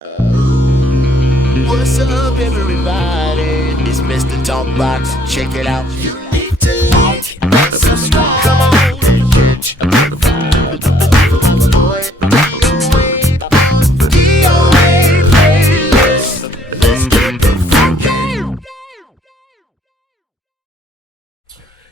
What's up, everybody? It's Mr. Talkbox. Check it out. You need to like and subscribe. Come on and catch a vibe. Boy, DOA playlist. Let's keep it funky.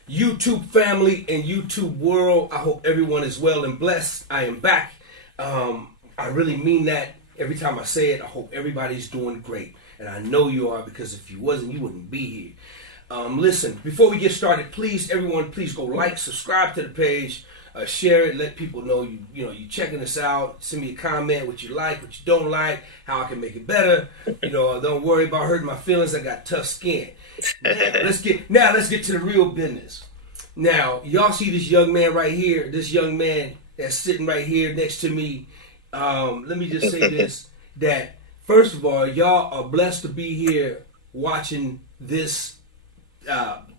YouTube family and YouTube world, I hope everyone is well and blessed. I am back. I really mean that. Every time I say it, I hope everybody's doing great. And I know you are, because if you wasn't, you wouldn't be here. Listen, before we get started, please, everyone, please go like, subscribe to the page, share it, let people know you checking us out. Send me a comment, what you like, what you don't like, how I can make it better. Don't worry about hurting my feelings. I got tough skin. Let's get to the real business. Now, y'all see this young man right here, this young man that's sitting right here next to me. Let me just say this, that first of all, y'all are blessed to be here watching this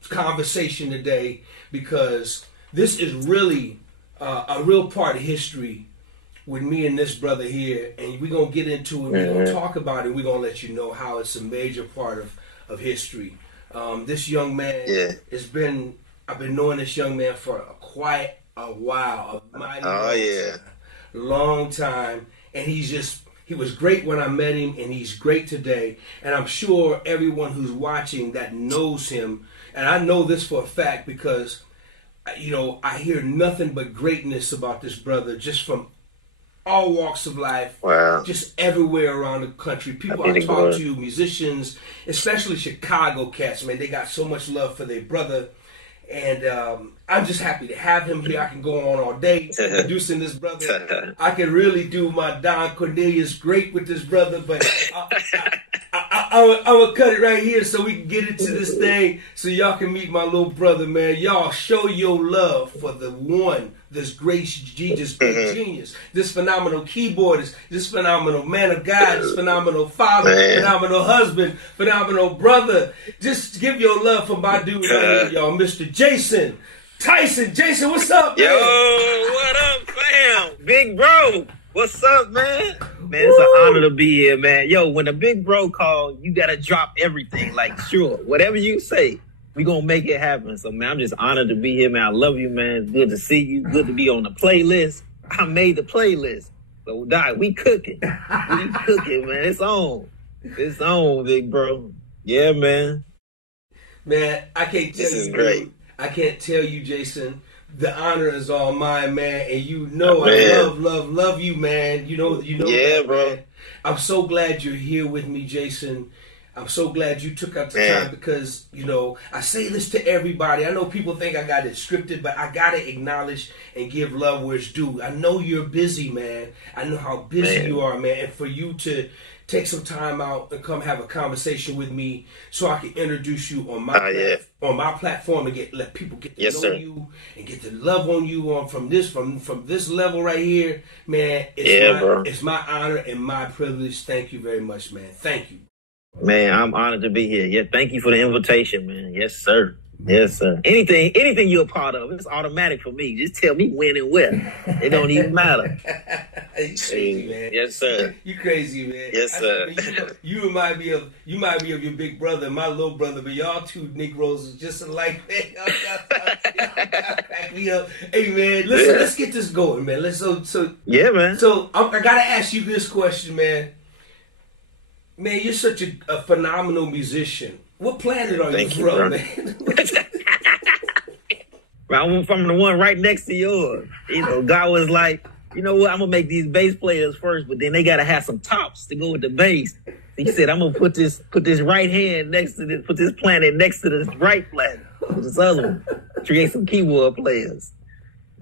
conversation today, because this is really a real part of history with me and this brother here, and we're going to get into it, we're going to talk about it, we're going to let you know how it's a major part of history. This young man, I've been knowing this young man for quite a while, a mighty long time, and he was great when I met him, and he's great today. And I'm sure everyone who's watching that knows him, and I know this for a fact because I hear nothing but greatness about this brother, just from all walks of life. Wow. Just everywhere around the country. People I talk to, musicians, especially Chicago cats, man, they got so much love for their brother. And I'm just happy to have him here. I can go on all day introducing this brother. I can really do my Don Cornelius great with this brother, but I'm going to cut it right here so we can get into this thing so y'all can meet my little brother, man. Y'all show your love for the one, this great genius, this phenomenal keyboardist, this phenomenal man of God, this phenomenal father, phenomenal husband, phenomenal brother. Just give your love for my dude right here, y'all, Mr. Jason. Tyson, Jason, what's up, man? Yo, what up, fam? Big bro, what's up, man? Man, it's an honor to be here, man. Yo, when a big bro call, you gotta drop everything. Like, sure, whatever you say, we gonna make it happen. So, man, I'm just honored to be here, man. I love you, man. It's good to see you. Good to be on the playlist. I made the playlist. So, Doc, we cooking. We cooking, man. It's on. It's on, big bro. Yeah, man. Man, I can't tell you. This is great. I can't tell you, Jason. The honor is all mine, man, and I love you, man. You know. Yeah, that, bro. Man. I'm so glad you're here with me, Jason. I'm so glad you took out the time, because I say this to everybody. I know people think I got it scripted, but I gotta acknowledge and give love where it's due. I know you're busy, man. I know how busy you are, man, and for you to take some time out and come have a conversation with me so I can introduce you on my platform and let people get to know you and get to love on you from this level right here, man. It's my honor and my privilege. Thank you very much, man. Thank you. Man, I'm honored to be here. Yeah, thank you for the invitation, man. Yes, sir. Yes, sir. Anything you're a part of, it's automatic for me. Just tell me when and where. It don't even matter. You crazy, man. Yes, sir. You crazy, man. Yes, sir. You remind me of your big brother and my little brother, but y'all two Negroes is just alike, man. Y'all crack me up. Hey, man, listen, let's get this going, man. Yeah, man. So I gotta ask you this question, man. Man, you're such a phenomenal musician. What planet are you from, man? I'm from the one right next to yours. God was like, you know what? I'm gonna make these bass players first, but then they gotta have some tops to go with the bass. He said, I'm gonna put this right hand next to this, put this planet next to this right planet, this other one. Create some keyboard players.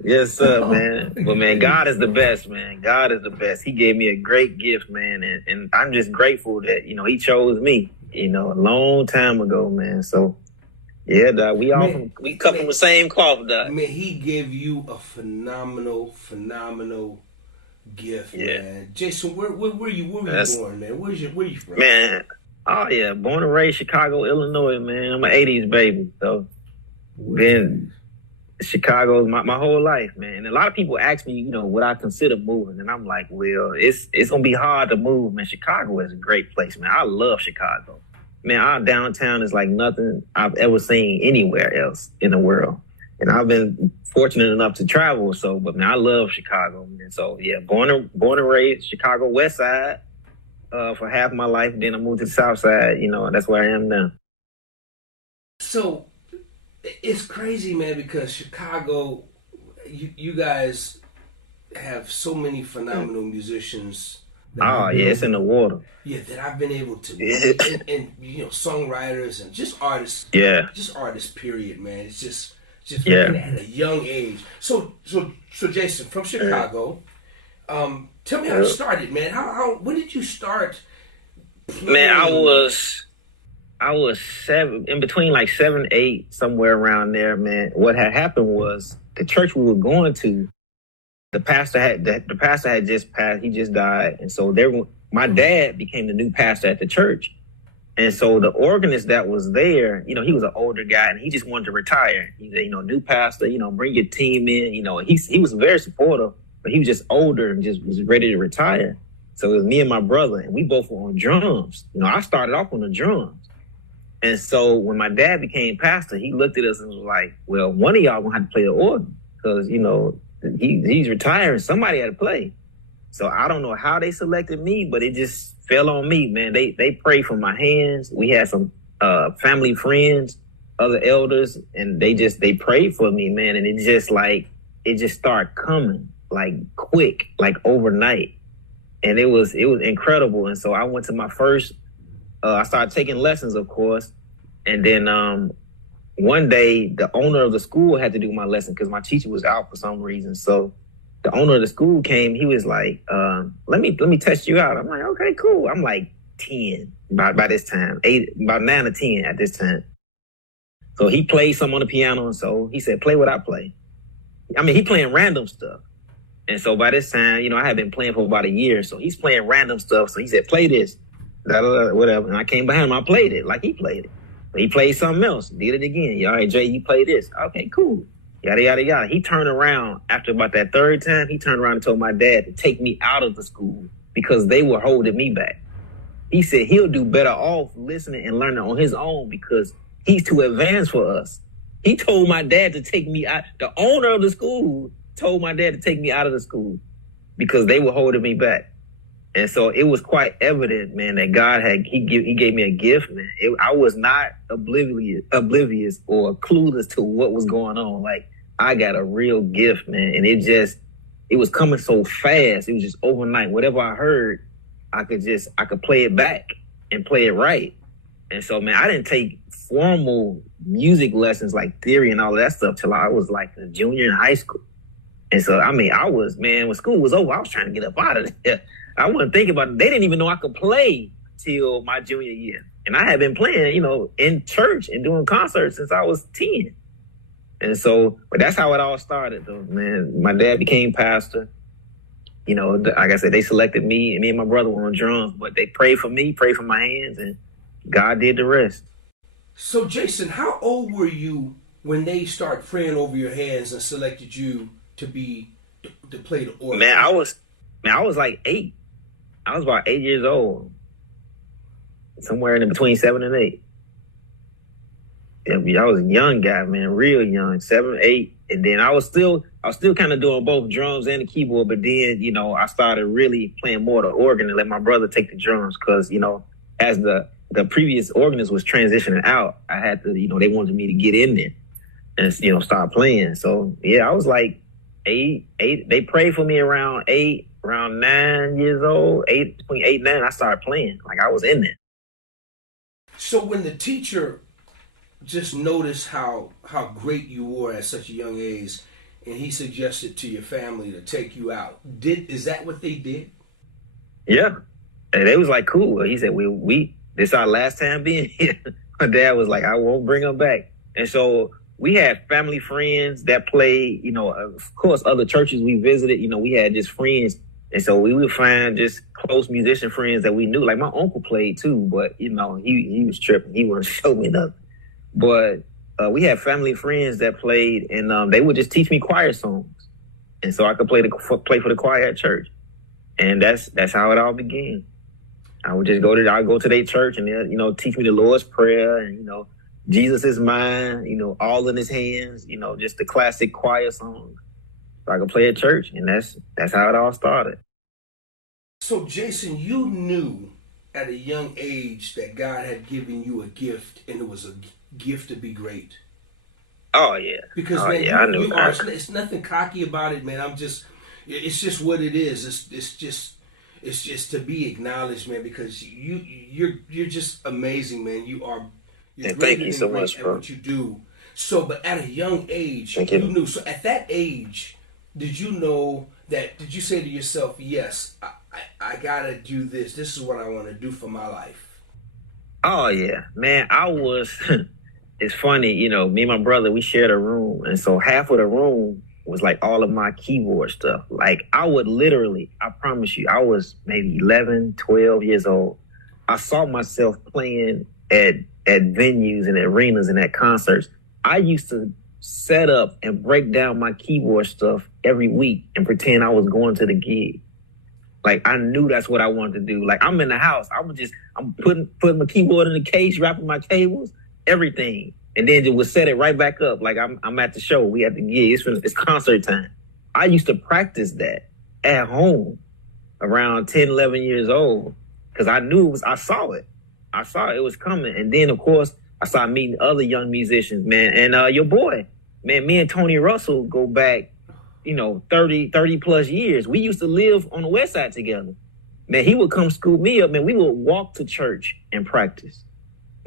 Yes, sir, man. But man, God is the best, man. God is the best. He gave me a great gift, man, and I'm just grateful that He chose me. A long time ago, man. So, yeah, dog, we cut from the same cloth, dog. Man, He gave you a phenomenal gift, man. Jason, where were you born, man? Where you from? Man, oh yeah, born and raised Chicago, Illinois, man. I'm an '80s baby, so Chicago's my whole life, man. And a lot of people ask me, would I consider moving? And I'm like, well, it's gonna be hard to move, man. Chicago is a great place, man. I love Chicago. Man, our downtown is like nothing I've ever seen anywhere else in the world. And I've been fortunate enough to travel, but man, I love Chicago. And so yeah, born and raised Chicago West Side for half my life. Then I moved to the South Side, and that's where I am now. So it's crazy, man, because Chicago, you guys have so many phenomenal musicians. Oh, yeah, it's in the water. Yeah, that I've been able to meet, and songwriters and just artists. Yeah. Just artists, period, man. It's just yeah. At a young age. So Jason, from Chicago, tell me how it started, man. When did you start playing? Man, I was 7, in between like 7, 8, somewhere around there, man. What had happened was the church we were going to, the pastor had just passed. He just died. And so my dad became the new pastor at the church. And so the organist that was there, he was an older guy and he just wanted to retire. He said, new pastor, bring your team in. He was very supportive, but he was just older and just was ready to retire. So it was me and my brother, and we both were on drums. I started off on the drums. And so when my dad became pastor, he looked at us and was like, well, one of y'all gonna have to play the organ because, he's retiring. Somebody had to play. So I don't know how they selected me, but it just fell on me, man. They prayed for my hands. We had some family friends, other elders, and they prayed for me, man. And it just started coming like quick, like overnight. And it was incredible. And so I went to my first, I started taking lessons, of course. And then one day the owner of the school had to do my lesson because my teacher was out for some reason. So the owner of the school came. He was like, let me test you out. I'm like, okay, cool. I'm like 10 by this time, about 9 or 10 at this time. So he played some on the piano. And so he said, play what I play. I mean, he playing random stuff. And so by this time, I had been playing for about a year. So he's playing random stuff. So he said, play this, whatever. And I came behind him. I played it like he played it. But he played something else, did it again. All right, Jay, you play this. Okay, cool. Yada, yada, yada. He turned around after about that third time. He turned around and told my dad to take me out of the school because they were holding me back. He said he'll do better off listening and learning on his own because he's too advanced for us. He told my dad to take me out. The owner of the school told my dad to take me out of the school because they were holding me back. And so it was quite evident, man, that God he gave me a gift, man. I was not oblivious or clueless to what was going on. Like, I got a real gift, man. And it was coming so fast. It was just overnight. Whatever I heard, I could play it back and play it right. And so, man, I didn't take formal music lessons like theory and all of that stuff till I was like a junior in high school. And so, I mean, when school was over, I was trying to get up out of there. I wasn't thinking about it. They didn't even know I could play till my junior year. And I had been playing, in church and doing concerts since I was 10. And so, but that's how it all started, though, man. My dad became pastor. Like I said, they selected me, and me and my brother were on drums, but they prayed for me, prayed for my hands, and God did the rest. So, Jason, how old were you when they started praying over your hands and selected you to play the organ? Man, I was like 8. I was about 8 years old, somewhere in between 7 and 8. I was a young guy, man, real young, 7, 8. And then I was still kind of doing both drums and the keyboard. But then, I started really playing more the organ and let my brother take the drums. Cause, as the previous organist was transitioning out, I had to, they wanted me to get in there and, start playing. So yeah, I was like 8. They prayed for me around 9 years old, between 8 and 9, I started playing. Like, I was in there. So when the teacher just noticed how great you were at such a young age, and he suggested to your family to take you out, is that what they did? Yeah. And they was like, cool. He said, this our last time being here. My dad was like, I won't bring them back. And so we had family friends that played, of course, other churches we visited, we had just friends. And so we would find just close musician friends that we knew. Like, my uncle played too, but, he was tripping. He wouldn't show me nothing. But we had family friends that played, and they would just teach me choir songs, and so I could play for the choir at church, and that's how it all began. I would just go to their church, and they'll teach me the Lord's Prayer, and Jesus is mine, all in His hands, just the classic choir songs. So I could play at church, and that's how it all started. So Jason, you knew at a young age that God had given you a gift, and it was a gift to be great. Oh yeah. Because man, I knew. It's nothing cocky about it, man. It's just what it is. It's just to be acknowledged, man. Because you're just amazing, man. You're thank you so much, at bro. what you do. So, but at a young age, you knew. So at that age, did you know that? Did you say to yourself, "Yes, I gotta do this. This is what I want to do for my life"? Oh yeah, man. I was. It's funny, me and my brother, we shared a room, and so half of the room was like all of my keyboard stuff. Like I would literally, I promise you, I was maybe 11, 12 years old. I saw myself playing at venues and arenas and at concerts. I used to set up and break down my keyboard stuff every week and pretend I was going to the gig. Like I knew that's what I wanted to do. Like I'm in the house, I'm putting my keyboard in the case, wrapping my cables, everything, and then it would set it right back up. Like I'm at the show, we at the gig, it's concert time. I used to practice that at home around 10, 11 years old because I knew I saw it was coming. And then of course I started meeting other young musicians, man. And your boy, man, me and Tony Russell go back 30 plus years. We used to live on the west side together. Man, he would come scoop me up, man. We would walk to church and practice.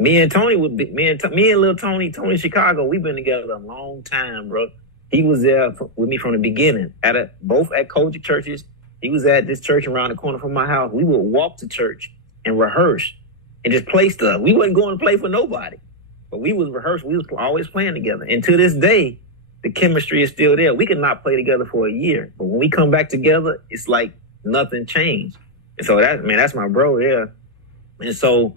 Me and little Tony Chicago, we've been together a long time, bro. He was there with me from the beginning, both at Kojic churches. He was at this church around the corner from my house. We would walk to church and rehearse and just play stuff. We wasn't going to play for nobody, but we was rehearsing. We was always playing together. And to this day, the chemistry is still there. We could not play together for a year, but when we come back together, it's like nothing changed. And so that's my bro, yeah. And so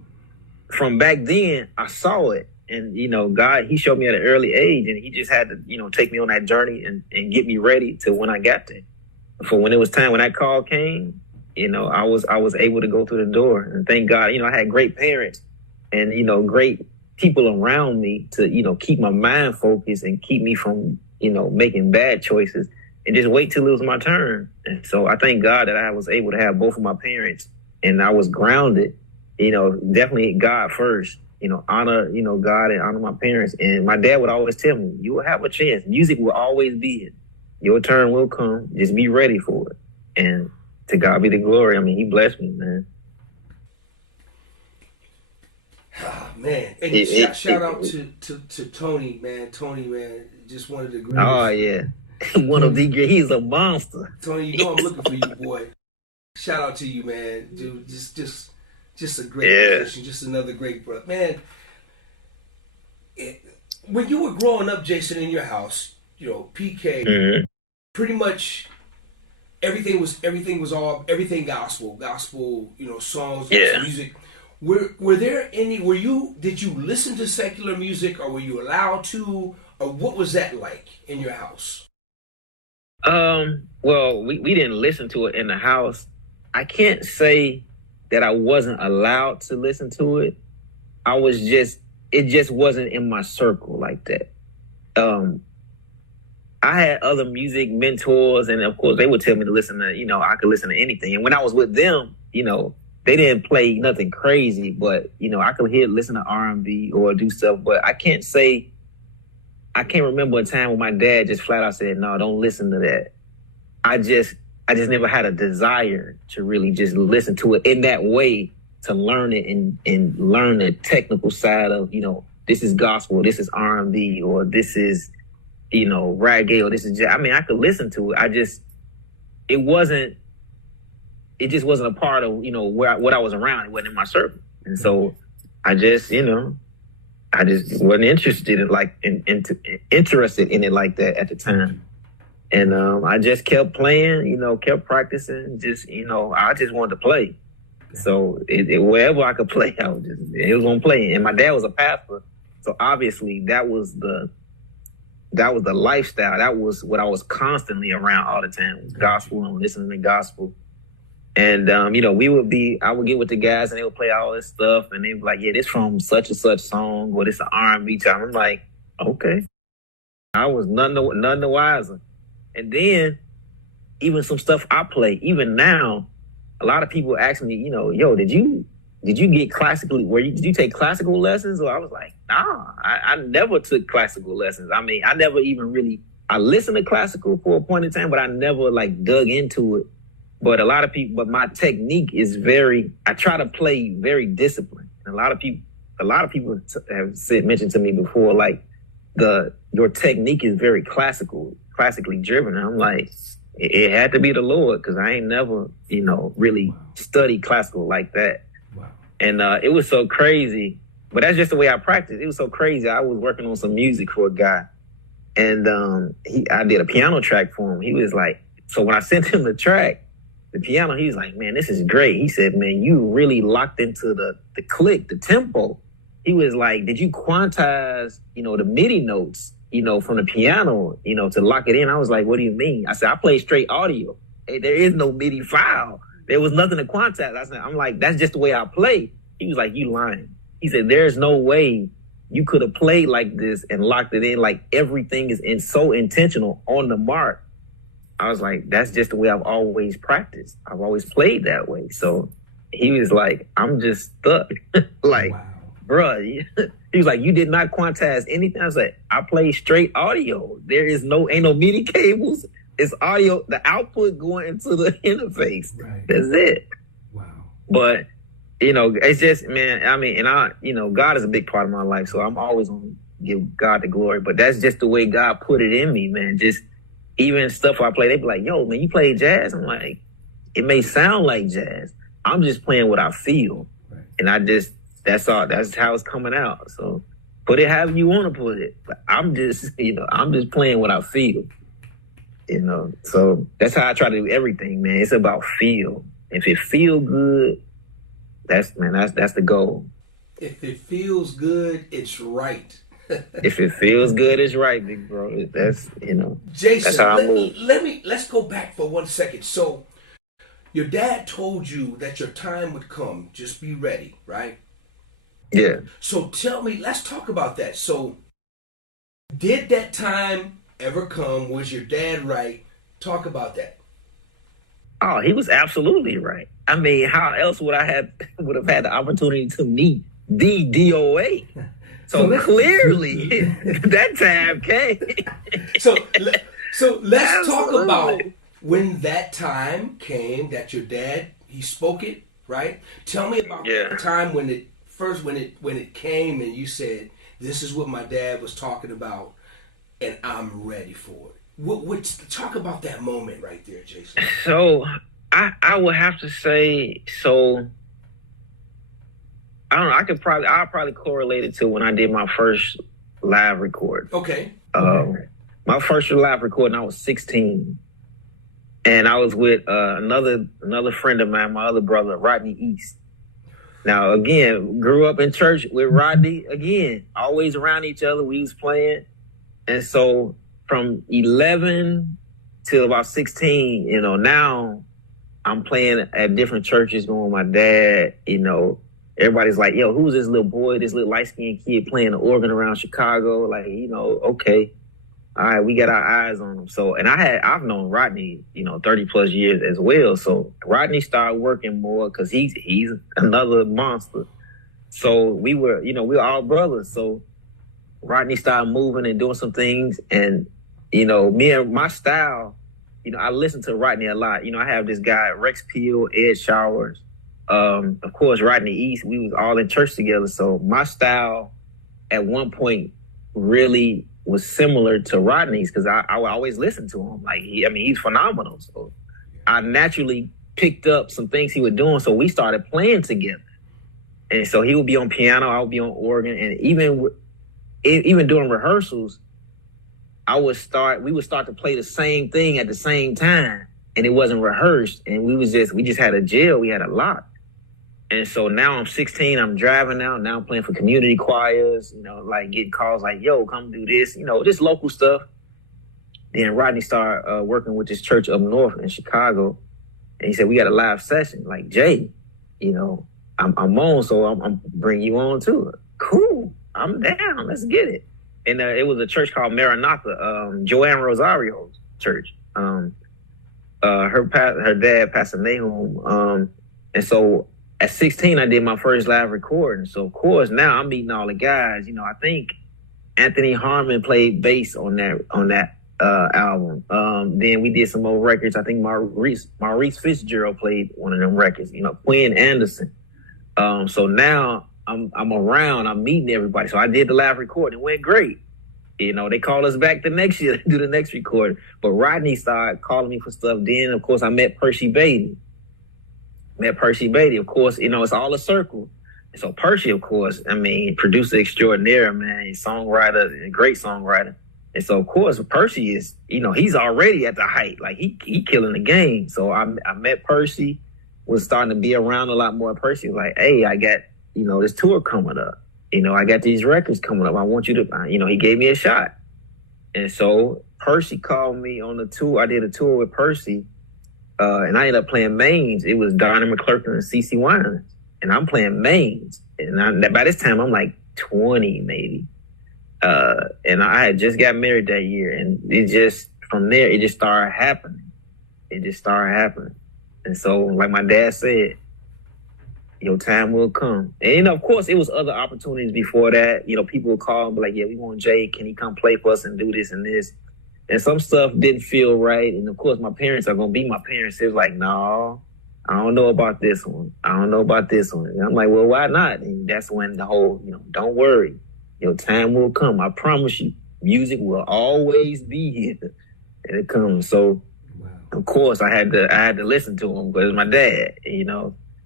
from back then, I saw it, and God, He showed me at an early age, and He just had to take me on that journey and get me ready to when I got there. For when it was time, when that call came, I was able to go through the door, and thank God, I had great parents and great people around me to keep my mind focused and keep me from making bad choices and just wait till it was my turn. And so I thank God that I was able to have both of my parents, and I was grounded. Definitely God first, honor, God and honor my parents. And my dad would always tell me, you will have a chance. Music will always be it. Your turn will come. Just be ready for it. And to God be the glory. I mean, He blessed me, man. Man. And shout out to Tony, man. Tony, man, just one of the greatest. Oh, yeah. One of the great. He's a monster. Tony, I'm looking for you, boy. Shout out to you, man. Dude, just a great musician, just another great brother. Man, when you were growing up, Jason, in your house, PK, pretty much everything gospel, songs, music. Did you listen to secular music, or were you allowed to, or what was that like in your house? Well, we didn't listen to it in the house. I can't say that I wasn't allowed to listen to it. It just wasn't in my circle like that. I had other music mentors, and of course they would tell me to listen to, I could listen to anything. And when I was with them, they didn't play nothing crazy, but, I could listen to R&B or do stuff, but I can't remember a time when my dad just flat out said, no, don't listen to that. I just never had a desire to really just listen to it in that way, to learn it and learn the technical side of, this is gospel, this is R&B, or this is, reggae, or this is I could listen to it. It just wasn't a part of, what I was around. It wasn't in my circle. And so I just wasn't interested interested in it like that at the time. And I just kept playing, kept practicing. I just wanted to play. So wherever I could play, it was gonna play. And my dad was a pastor, So obviously that was the lifestyle. That was what I was constantly around all the time, was gospel and listening to gospel. And, I would get with the guys and they would play all this stuff and they'd be like, yeah, this from such and such song, or this an R&B time. I'm like, okay. I was none the wiser. And then even some stuff I play, even now, a lot of people ask me, yo, did you get classically, did you take classical lessons? Or I was like, nah, I never took classical lessons. I mean, I never even really, I listened to classical for a point in time, but I never like dug into it. But but my technique is I try to play very disciplined. And a lot of people have mentioned to me before, like your technique is very classically driven. And I'm like, it had to be the Lord, because I ain't never, really studied classical like that. Wow. And it was so crazy, but that's just the way I practice. It was so crazy. I was working on some music for a guy, and I did a piano track for him. He was like, so when I sent him the track, the piano, he was like, man, this is great. He said, man, you really locked into the click, the tempo. He was like, did you quantize, the MIDI notes, from the piano, to lock it in? I was like, what do you mean? I said, I play straight audio. Hey, there is no MIDI file. There was nothing to quantize. I'm like, that's just the way I play. He was like, you lying. He said, there's no way you could have played like this and locked it in. Like, everything is so intentional on the mark. I was like, that's just the way I've always practiced. I've always played that way. So he was like, I'm just stuck. Like, wow. Bruh, he was like, you did not quantize anything. I was like, I play straight audio. There is ain't no MIDI cables. It's audio, the output going into the interface. Right. That's it. Wow. But, it's just, man, I mean, and God is a big part of my life. So I'm always going to give God the glory. But that's just the way God put it in me, man. Just even stuff I play, they be like, yo, man, you play jazz? I'm like, it may sound like jazz. I'm just playing what I feel. Right. And that's all. That's how it's coming out. So put it however you want to put it. But I'm just playing what I feel. So that's how I try to do everything, man. It's about feel. If it feel good, that's the goal. If it feels good, it's right. If it feels good, it's right, big bro. That's Jason, that's how I move. Let's go back for 1 second. So your dad told you that your time would come. Just be ready, right? Yeah. So tell me, let's talk about that. So did that time ever come? Was your dad right? Talk about that. Oh, he was absolutely right. I mean, how else would have had the opportunity to meet the DOA? So clearly that time came. So let's talk about when that time came that your dad, he spoke it, right? Tell me about the time when it came and you said, this is what my dad was talking about and I'm ready for it. Talk about that moment right there, Jason. So I would have to say, so I don't know, I'll probably correlate it to when I did my first live record. Okay. My first live recording, I was 16. And I was with another friend of mine, my other brother, Rodney East. Now, again, grew up in church with Rodney. Again, always around each other. We was playing. And so from 11 till about 16, now I'm playing at different churches, going with my dad. Everybody's like, yo, who's this little boy, this little light-skinned kid playing the organ around Chicago? Like, okay. All right, we got our eyes on him. So, and I've known Rodney, 30 plus years as well. So Rodney started working more because he's another monster. So we were all brothers. So Rodney started moving and doing some things. And, me and my style, I listen to Rodney a lot. I have this guy, Rex Peel, Ed Showers, of course, Rodney East. We was all in church together. So my style at one point really was similar to Rodney's because I always listened to him. Like, he's phenomenal. So I naturally picked up some things he was doing. So we started playing together. And so he would be on piano, I would be on organ. And even during rehearsals, we would start to play the same thing at the same time. And it wasn't rehearsed. And we just had a gel, we had a lot. And so now I'm 16. I'm driving now. Now I'm playing for community choirs. Like getting calls like, "Yo, come do this." Just local stuff. Then Rodney started working with this church up north in Chicago, and he said, "We got a live session." Like, Jay, I'm on, so I'm bring you on too. Cool, I'm down. Let's get it. And it was a church called Maranatha, Joanne Rosario's church. Her dad, Pastor Nahum, and so at 16, I did my first live recording. So of course now I'm meeting all the guys. I think Anthony Harmon played bass on that album. Then we did some more records. I think Maurice Fitzgerald played one of them records. Quinn Anderson. So now I'm around. I'm meeting everybody. So I did the live recording. It went great. They called us back the next year to do the next recording. But Rodney started calling me for stuff. Then of course I met Percy Beatty. Of course, it's all a circle. So Percy, of course, producer extraordinaire, man, songwriter, a great songwriter. And so, of course, Percy is, he's already at the height. Like, he killing the game. So I met Percy, was starting to be around a lot more. Percy was like, "Hey, I got, this tour coming up. I got these records coming up. I want you to," he gave me a shot. And so Percy called me on the tour. I did a tour with Percy. And I ended up playing mains. It was Donnie McClurkin and CeCe Winans. And I'm playing mains. And by this time, I'm like 20, maybe. And I had just got married that year. And from there, it just started happening. And so, like my dad said, your time will come. And, of course, it was other opportunities before that. People would call and be like, "Yeah, we want Jay. Can he come play for us and do this and this?" And some stuff didn't feel right. And, of course, my parents are going to be my parents. It was like, "No, I don't know about this one. And I'm like, "Well, why not?" And that's when the whole, "Don't worry. Your time will come. I promise you, music will always be here." And it comes. So, of course, I had to listen to him because my dad,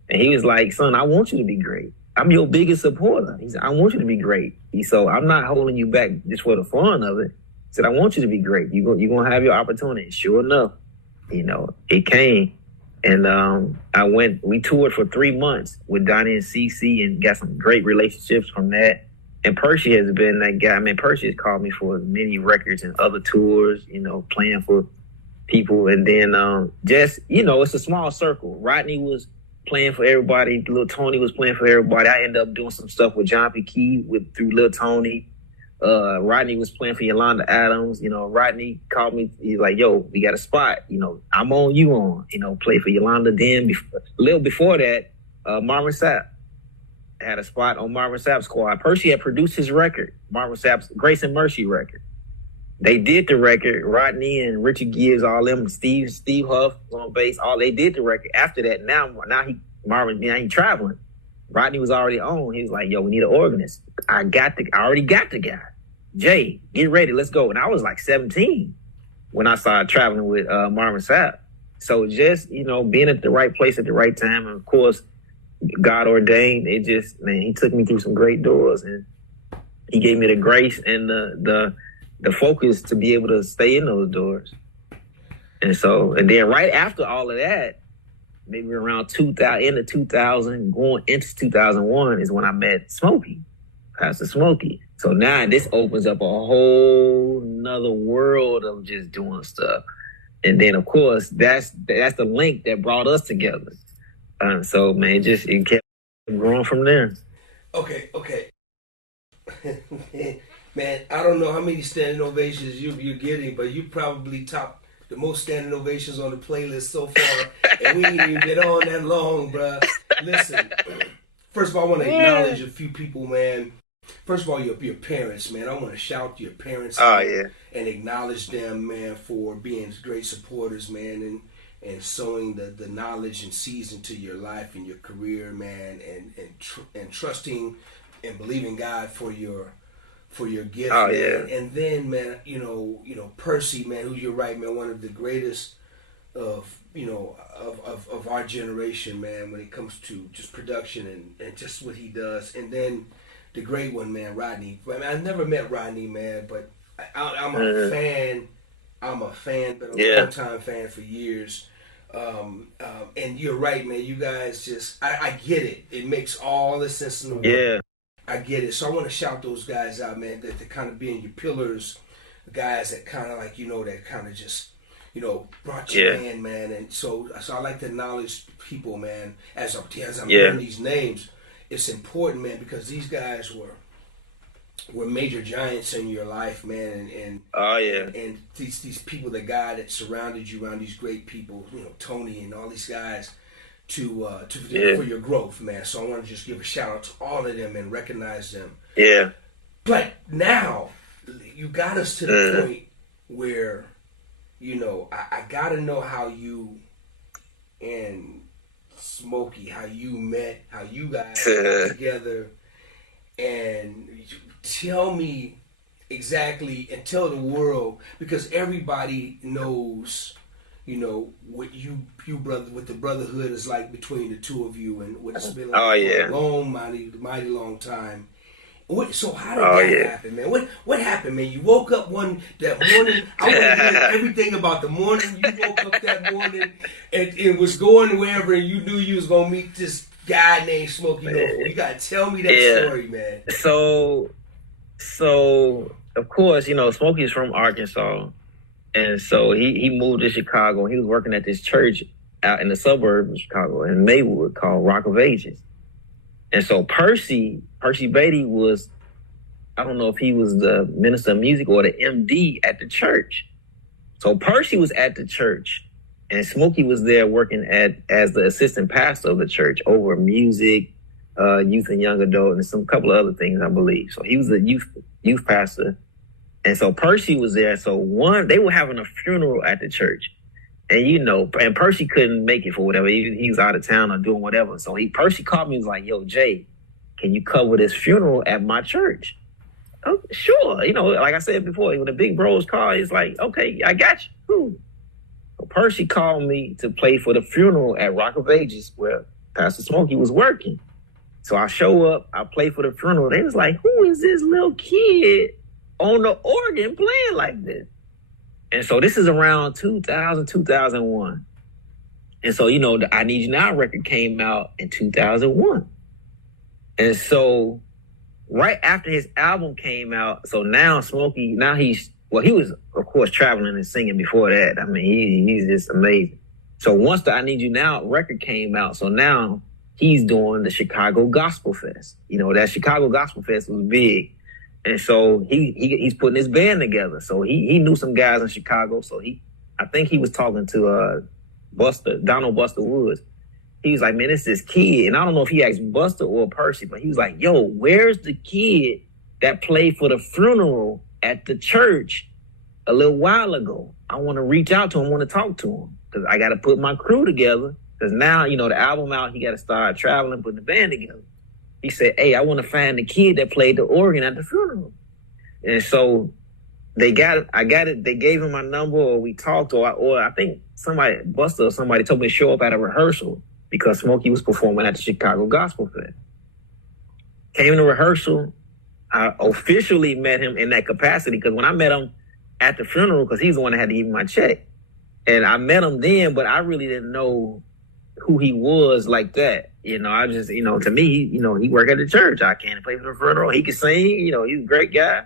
And he was like, "Son, I want you to be great. I'm your biggest supporter." He said, "I want you to be great. So I'm not holding you back just for the fun of it." He said, "I want you to be great. You're going to have your opportunity." Sure enough, it came. And we toured for 3 months with Donnie and CeCe and got some great relationships from that. And Percy has been that guy. Percy has called me for many records and other tours, playing for people. And then it's a small circle. Rodney was playing for everybody. Lil Tony was playing for everybody. I ended up doing some stuff with John P. Key through Lil Tony. Rodney was playing for Yolanda Adams. Rodney called me. He's like, "Yo, we got a spot. I'm on, you on. Play for Yolanda." Then a little before that, Marvin Sapp had a spot on Marvin Sapp's squad. Percy had produced his record, Marvin Sapp's Grace and Mercy record. They did the record. Rodney and Richard Gibbs, all them, Steve Huff was on bass. All they did the record. After that, now he traveling. Rodney was already on. He was like, "Yo, we need an organist. I already got the guy. Jay, get ready. Let's go." And I was like 17 when I started traveling with Marvin Sapp. So just, being at the right place at the right time. And of course, God ordained. He took me through some great doors, and he gave me the grace and the focus to be able to stay in those doors. And then right after all of that, maybe around 2000, end of 2000, going into 2001 is when I met Smokey, Pastor Smokey. So now this opens up a whole nother world of just doing stuff. And then, of course, that's the link that brought us together. So, man, it kept growing from there. Okay. Man, I don't know how many standing ovations you're getting, but you probably top the most standing ovations on the playlist so far. And we ain't even been on that long, bruh. Listen, first of all, I want to acknowledge a few people, man. First of all, your parents, man. I want to shout your parents and acknowledge them, man, for being great supporters, man, and sowing the knowledge and seeds into your life and your career, man, and trusting and believing God for your gift, man. And then, man, Percy, man, who you're right, man, one of the greatest of our generation, man, when it comes to just production and just what he does. And then the great one, man, Rodney. I mean, I never met Rodney, man, but I'm a fan. I'm a fan, been a long time fan for years. And you're right, man. You guys just, I get it. It makes all the sense in the world. Yeah. I get it. So I want to shout those guys out, man, that kind of being your pillars, the guys that kind of like, that kind of just, brought you in, man. And so I like to acknowledge people, man, as I'm hearing these names. It's important, man, because these guys were major giants in your life, man, and and these people, the guy that surrounded you around these great people, Tony and all these guys, for your growth, man. So I want to just give a shout out to all of them and recognize them. Yeah. But now you got us to the point where, I gotta know how you and Smokey, how you met, how you guys got together, and tell me exactly and tell the world, because everybody knows, what you brother, what the Brotherhood is like between the two of you, and what it's been like for a long, mighty long time. So how did that happen, man? What happened, man? You woke up that morning. I want to hear everything about the morning you woke up that morning and it was going wherever, and you knew you was gonna meet this guy named Smokey. You gotta tell me that story, man. So of course, Smokey's from Arkansas, and so he moved to Chicago. He was working at this church out in the suburbs of Chicago in Maywood called Rock of Ages. And so Percy Beatty was, I don't know if he was the minister of music or the MD at the church. So Percy was at the church, and Smokey was there working as the assistant pastor of the church over music, youth and young adult, and some couple of other things, I believe. So he was the youth pastor. And so Percy was there. So they were having a funeral at the church. And and Percy couldn't make it for whatever. He was out of town or doing whatever. So Percy called me and was like, "Yo, Jay, can you cover this funeral at my church?" Oh, sure. Like I said before, when the big bros call, he's like, "Okay, I got you." Ooh. So Percy called me to play for the funeral at Rock of Ages where Pastor Smokey was working. So I show up, I play for the funeral. They was like, "Who is this little kid on the organ playing like this?" And so this is around 2000, 2001. And so, the I Need You Now record came out in 2001. And so right after his album came out, so now Smokey, he was, of course, traveling and singing before that. I mean, he's just amazing. So once the I Need You Now record came out, so now he's doing the Chicago Gospel Fest. That Chicago Gospel Fest was big. And so he's putting his band together. So he knew some guys in Chicago. So I think he was talking to Donald Buster Woods. He was like, "Man, it's this kid." And I don't know if he asked Buster or Percy, but he was like, "Yo, where's the kid that played for the funeral at the church a little while ago? I want to reach out to him, I want to talk to him. Because I got to put my crew together. Because now, the album out, he got to start traveling, putting the band together." He said, "Hey, I want to find the kid that played the organ at the funeral." And so I got it. They gave him my number, or we talked, or I think Buster or somebody told me to show up at a rehearsal because Smokey was performing at the Chicago Gospel Fest. Came to rehearsal. I officially met him in that capacity because when I met him at the funeral, because he's the one that had to give me my check. And I met him then, but I really didn't know who he was like that. I just, to me, he worked at the church. I can't play for the funeral. He can sing, he's a great guy.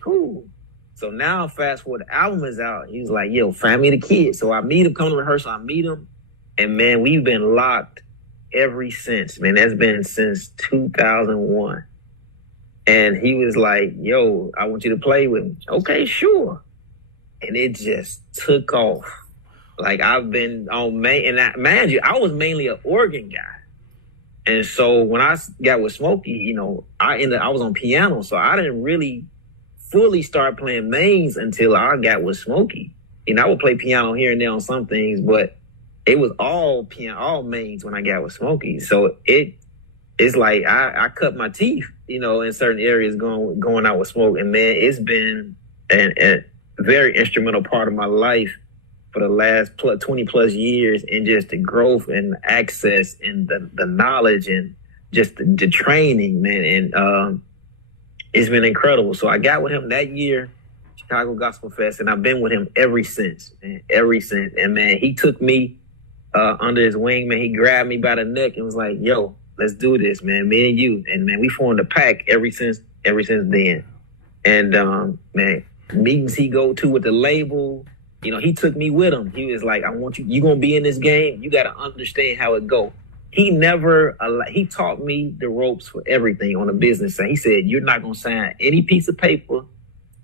Cool. So now fast forward, the album is out. He's like, "Yo, find me the kid." So I meet him, come to rehearsal, I meet him. And man, we've been locked ever since, man. That's been since 2001. And he was like, "Yo, I want you to play with me." Okay, sure. And it just took off. Like I've been on mind you, I was mainly an organ guy. And so when I got with Smokey, I was on piano, so I didn't really fully start playing mains until I got with Smokey. I would play piano here and there on some things, but it was all piano, all mains when I got with Smokey. So it's like I cut my teeth, in certain areas going out with Smoke. And man, it's been a very instrumental part of my life for the last 20 plus years, and just the growth and access and the knowledge and just the training, man. And it's been incredible. So I got with him that year, Chicago Gospel Fest, and I've been with him ever since, man, ever since. And man, he took me under his wing, man. He grabbed me by the neck and was like, "Yo, let's do this, man. Me and you." And man, we formed a pack ever since then. And man, meetings he go to with the label, he took me with him. He was like, "I want you. You gonna be in this game. You got to understand how it go." He taught me the ropes for everything on the business side. He said, "You're not gonna sign any piece of paper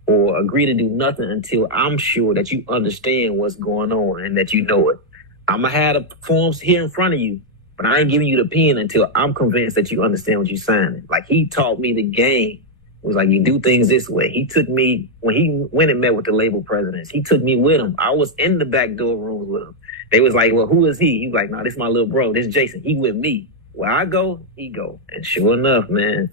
or agree to do nothing until I'm sure that you understand what's going on and that you know it. I'm gonna have the forms here in front of you, but I ain't giving you the pen until I'm convinced that you understand what you're signing." Like, he taught me the game. It was like, you do things this way. He took me, when he went and met with the label presidents, he took me with him. I was in the back door rooms with him. They was like, "Well, who is he?" He was like, "No, this is my little bro. This is Jason. He with me. Where I go, he go." And sure enough, man,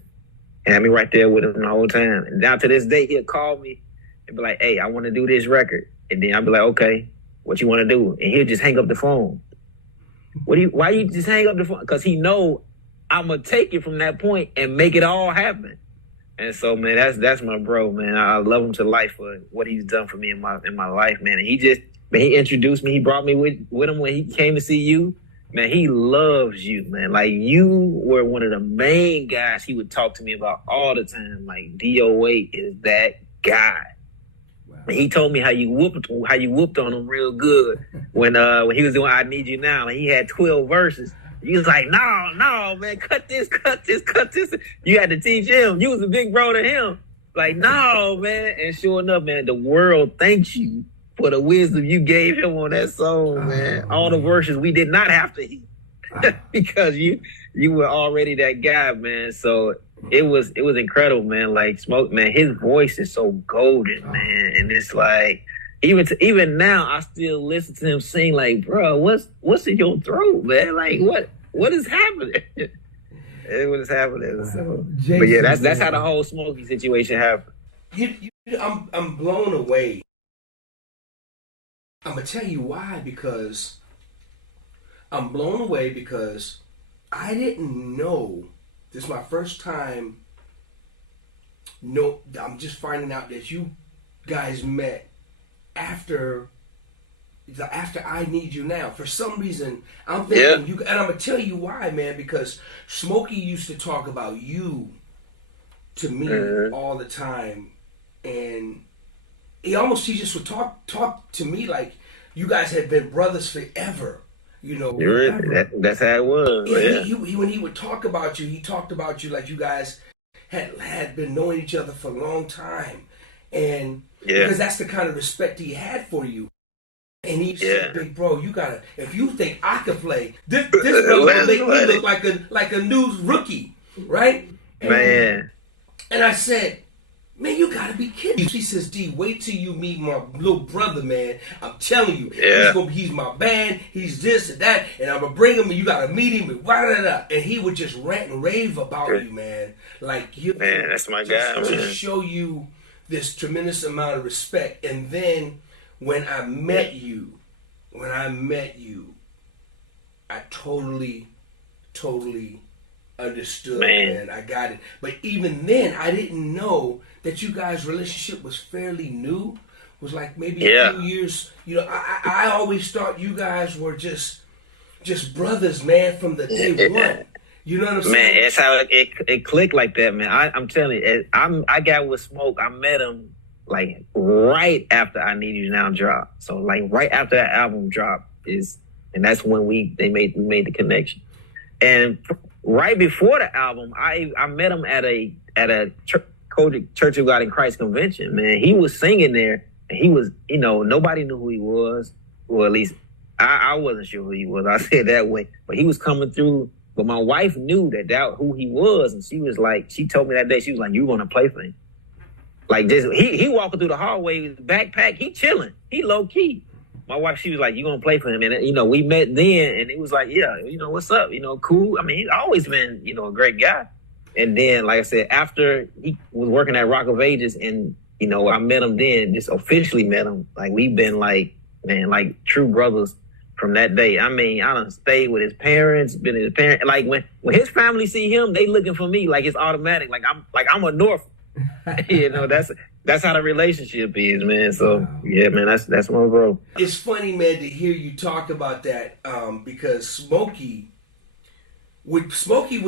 had me right there with him the whole time. And down to this day, he'll call me and be like, "Hey, I want to do this record." And then I'll be like, "Okay, what you want to do?" And he'll just hang up the phone. Why you just hang up the phone? Because he know I'm going to take it from that point and make it all happen. And so, man, that's my bro, man. I love him to life for what he's done for me in my life, man. And he introduced me. He brought me with him when he came to see you. Man, he loves you, man. Like, you were one of the main guys he would talk to me about all the time. Like, DOA is that guy. Wow. And he told me how you whooped on him real good when he was doing "I Need You Now." And he had 12 verses. You was like, no, man, cut this. You had to teach him. You was a big bro to him. Like, no, man. And sure enough, man, the world thanks you for the wisdom you gave him on that song, man. All the verses we did not have to hear because you were already that guy, man. So it was incredible, man. Like, Smoke, man, his voice is so golden, man. And it's like, even now, I still listen to him sing. Like, bro, what's in your throat, man? Like, what is happening? What is happening? Wow. So, Jason, but yeah, that's how the whole Smokey situation happened. I'm blown away. I'm gonna tell you why. Because I'm blown away because I didn't know. This is my first time. No, I'm just finding out that you guys met after "I Need You Now." For some reason, I'm thinking you, and I'm gonna tell you why, man. Because Smokey used to talk about you to me all the time, and he just would talk to me like you guys had been brothers forever. That's how it was. He when he would talk about you, he talked about you like you guys had been knowing each other for a long time, and because that's the kind of respect he had for you. And he said, "Big bro, you gotta. If you think I can play, this brother make me look like a new rookie, right?" And I said, "Man, you gotta be kidding." She says, "D, wait till you meet my little brother, man. I'm telling you, he's my band. He's this and that, and I'm gonna bring him. And you gotta meet him." And he would just rant and rave about you, man. Like, man, that's my guy, man. Just show you this tremendous amount of respect. And then when I met you, I totally understood, man. I got it. But even then, I didn't know that you guys' relationship was fairly new. It was like maybe a few years. I always thought you guys were just brothers, man, from the day one. You know what I'm saying? Man, that's how it clicked like that, man. I'm telling you, I got with Smoke. I met him like right after "I Need You Now" dropped. So like right after that album dropped and that's when we made the connection. And right before the album, I met him at a Church of God in Christ convention. Man, he was singing there, and he was, nobody knew who he was, or at least I wasn't sure who he was. I said it that way, but he was coming through. But my wife knew that who he was, and she was like, she told me that day, she was like, "You're gonna play for him." Like this, he walking through the hallway with his backpack, he chilling, he low key. My wife, she was like, "You gonna play for him?" And we met then, and it was like, "Yeah, what's up? Cool." I mean, he's always been, a great guy. And then, like I said, after he was working at Rock of Ages, and I met him then, just officially met him. Like, we've been like true brothers from that day. I mean, I done stayed with his parents, been his parents. Like when his family see him, they looking for me like it's automatic. Like I'm a North. That's that's how the relationship is, man. So yeah, man, that's my bro. It's funny, man, to hear you talk about that, because Smokey would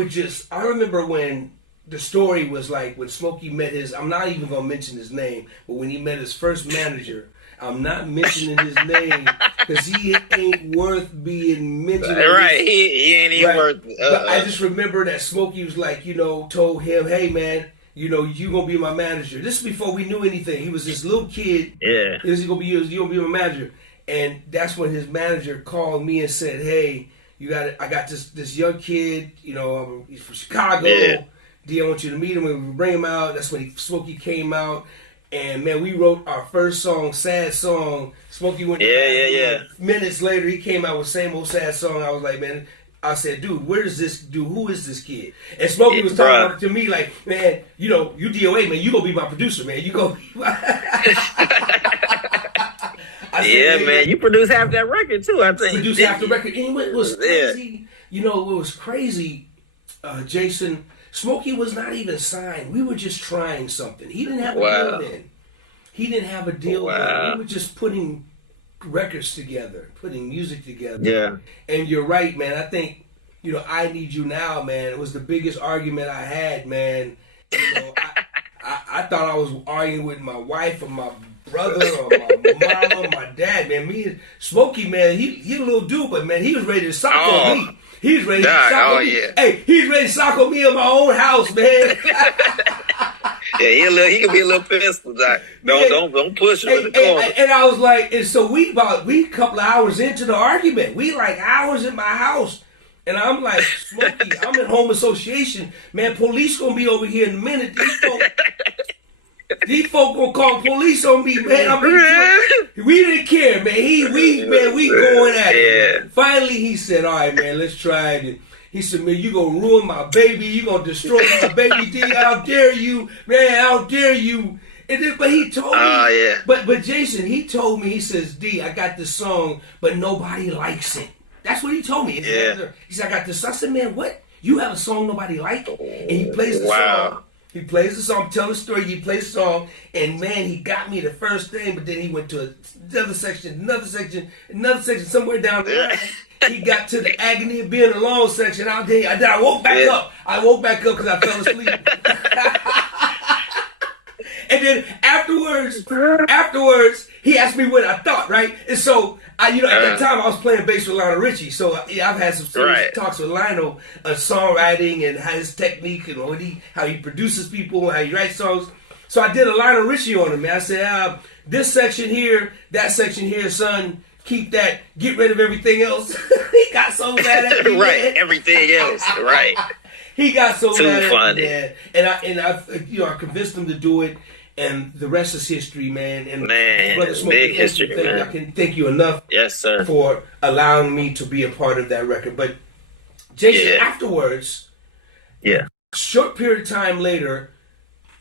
just. I remember when the story was like when Smokey met his. I'm not even gonna mention his name, but when he met his first manager, I'm not mentioning his name because he ain't worth being mentioned. Right, he ain't even worth. But I just remember that Smokey was like, told him, "Hey, man, you gonna be my manager." This is before we knew anything. He was this little kid. Yeah, This is gonna be you gonna be my manager, and that's when his manager called me and said, "Hey, I got this young kid. He's from Chicago. Yeah. D, I want you to meet him and we bring him out." That's when Smokey came out. And man, we wrote our first song, sad song. Smokey went. Yeah. Minutes later, he came out with same old sad song. I was like, man, I said, dude, where is this dude? Who is this kid? And Smokey was talking to me like, man, you DOA, man, you gonna be my producer, man. You gonna be yeah, man, you produced half that record too, I think. Produced half the record. And it was crazy. It was crazy, Jason. Smokey was not even signed. We were just trying something. He didn't have a deal then. He didn't have a deal then. We were just putting records together, putting music together. Yeah. And you're right, man. I think, I Need You Now, man. It was the biggest argument I had, man. I thought I was arguing with my wife or my brother or my mama, my dad, man. Me and Smokey, man, he a little dude, but man, he was ready to sock on me. He was ready to sock on me. Yeah. Hey, he's ready to sock on me in my own house, man. Yeah, he can be a little pistol, Doc. Don't push him in the corner. And I was like, and so we a couple of hours into the argument. We like hours in my house. And I'm like, Smokey, I'm in home association. Man, police gonna be over here in a minute. These folk gonna call police on me, man. We didn't care, man. We going at it. Man. Finally, he said, "All right, man, let's try it." And he said, "Man, you gonna ruin my baby. You gonna destroy my baby, D. How dare you, man? How dare you?" And then, but he told me, yeah. But Jason, he told me, he says, "D, I got this song, but nobody likes it." That's what he told me. He said, "I got this." I said, "Man, what? You have a song nobody like?" And he plays the song. He plays the song, tell the story, he plays the song, and man, he got me the first thing, but then he went to another section, somewhere down the line. He got to the agony of being alone section. I woke back up. I woke back up because I fell asleep. And then afterwards, he asked me what I thought, right? And so, at that time, I was playing bass with Lionel Richie. So, I've had some serious talks with Lionel on songwriting and his technique and how he produces people, how he writes songs. So, I did a Lionel Richie on him, man. I said, this section here, that section here, son, keep that, get rid of everything else. He got so mad at me. Right, everything else, right. He got so mad funny. at me, man. And I convinced him to do it. And the rest is history, man. And Brother Smokey, big history, man. I can thank you enough, yes, sir, for allowing me to be a part of that record. But Jason, afterwards, short period of time later,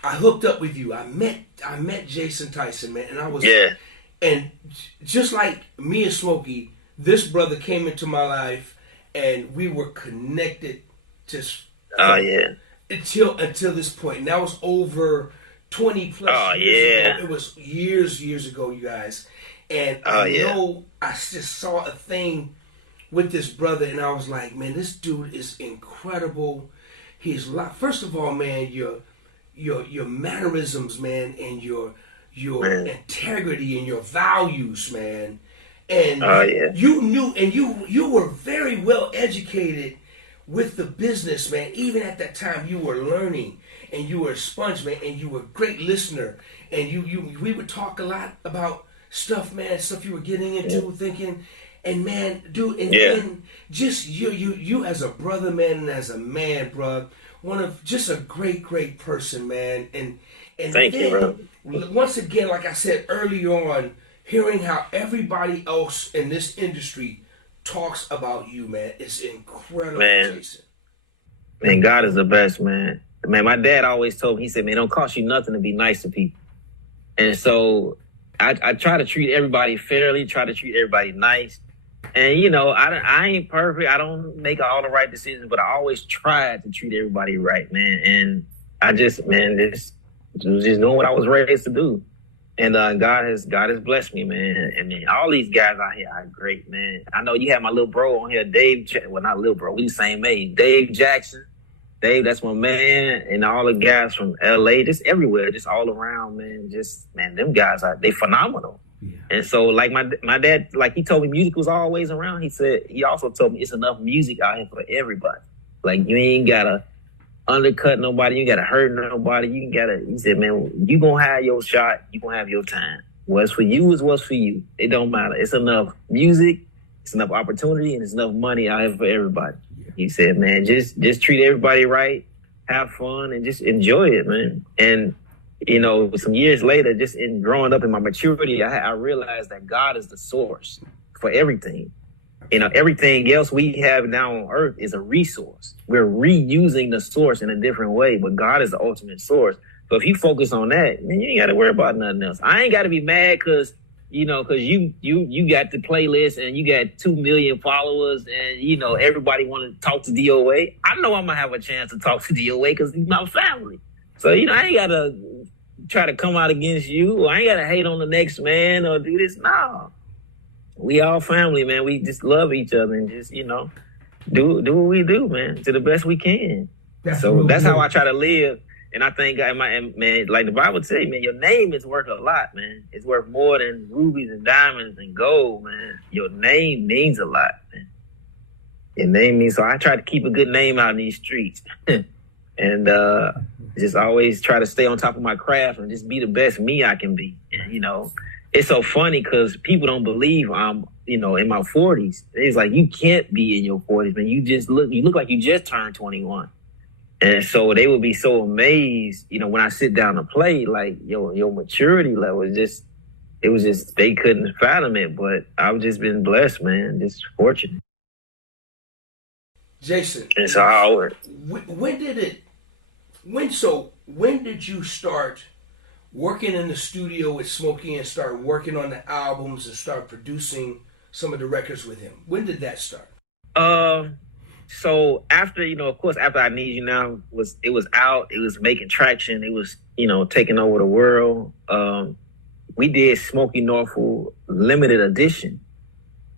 I hooked up with you. I met Jason Tyson, man, and I was and just like me and Smokey, this brother came into my life, and we were connected just until this point. And that was over 20 plus years ago. It was years ago, you guys. And I just saw a thing with this brother, and I was like, man, this dude is incredible. He's first of all, man, your mannerisms, man, and your integrity and your values, man. And you knew, and you were very well educated with the business, man. Even at that time, you were learning. And you were a sponge, man, and you were a great listener. And we would talk a lot about stuff, man, stuff you were getting into, thinking, and man, dude, and then just you as a brother, man, and as a man, bro, just a great person, man. And thank you, bro. Once again, like I said earlier on, hearing how everybody else in this industry talks about you, man, it's incredible, man. Jason. Man, God is the best, man. Man, my dad always told me, he said, man, it don't cost you nothing to be nice to people. And so I try to treat everybody fairly, try to treat everybody nice. And, I ain't perfect. I don't make all the right decisions, but I always try to treat everybody right, man. And I just, man, just doing what I was raised to do. And God has blessed me, man. And man, all these guys out here are great, man. I know you have my little bro on here, Dave. Well, not little bro, we the same age. Dave Jackson. Dave, that's my man. And all the guys from LA, just everywhere, just all around, man. Just, man, them guys they phenomenal. Yeah. And so, like my dad, like he told me music was always around. He also told me it's enough music out here for everybody. Like you ain't gotta undercut nobody, you gotta hurt nobody. He said, man, you gonna have your shot, you gonna have your time. What's for you is what's for you. It don't matter. It's enough music, it's enough opportunity, and it's enough money out here for everybody. Yeah. He said, man, just treat everybody right, have fun, and just enjoy it, man. And you know, some years later, just in growing up in my maturity, I realized that God is the source for everything. You know, everything else we have now on earth is a resource. We're reusing the source in a different way, but God is the ultimate source. So if you focus on that, man, you ain't got to worry about nothing else. I ain't got to be mad because you got the playlist and you got 2 million followers and, you know, everybody want to talk to DOA. I know I'm going to have a chance to talk to DOA because he's my family. So, you know, I ain't got to try to come out against you, or I ain't got to hate on the next man or do this. No. We all family, man. We just love each other and just, you know, do what we do, man, to the best we can. That's how I try to live. And I think, man, like the Bible tells you, man, your name is worth a lot, man. It's worth more than rubies and diamonds and gold, man. Your name means a lot, man. Your name means, so I try to keep a good name out in these streets. And just always try to stay on top of my craft and just be the best me I can be. And, you know, it's so funny because people don't believe I'm, you know, in my 40s. It's like, you can't be in your 40s, man. You look like you just turned 21. And so they would be so amazed, you know, when I sit down to play, like, your maturity level is just, they couldn't fathom it. But I've just been blessed, man, just fortunate. Jason, it's all when did you start working in the studio with Smokey and start working on the albums and start producing some of the records with him? When did that start? So after, you know, of course, after I Need You Now it was out, it was making traction, it was, you know, taking over the world. We did Smokey Norfolk limited edition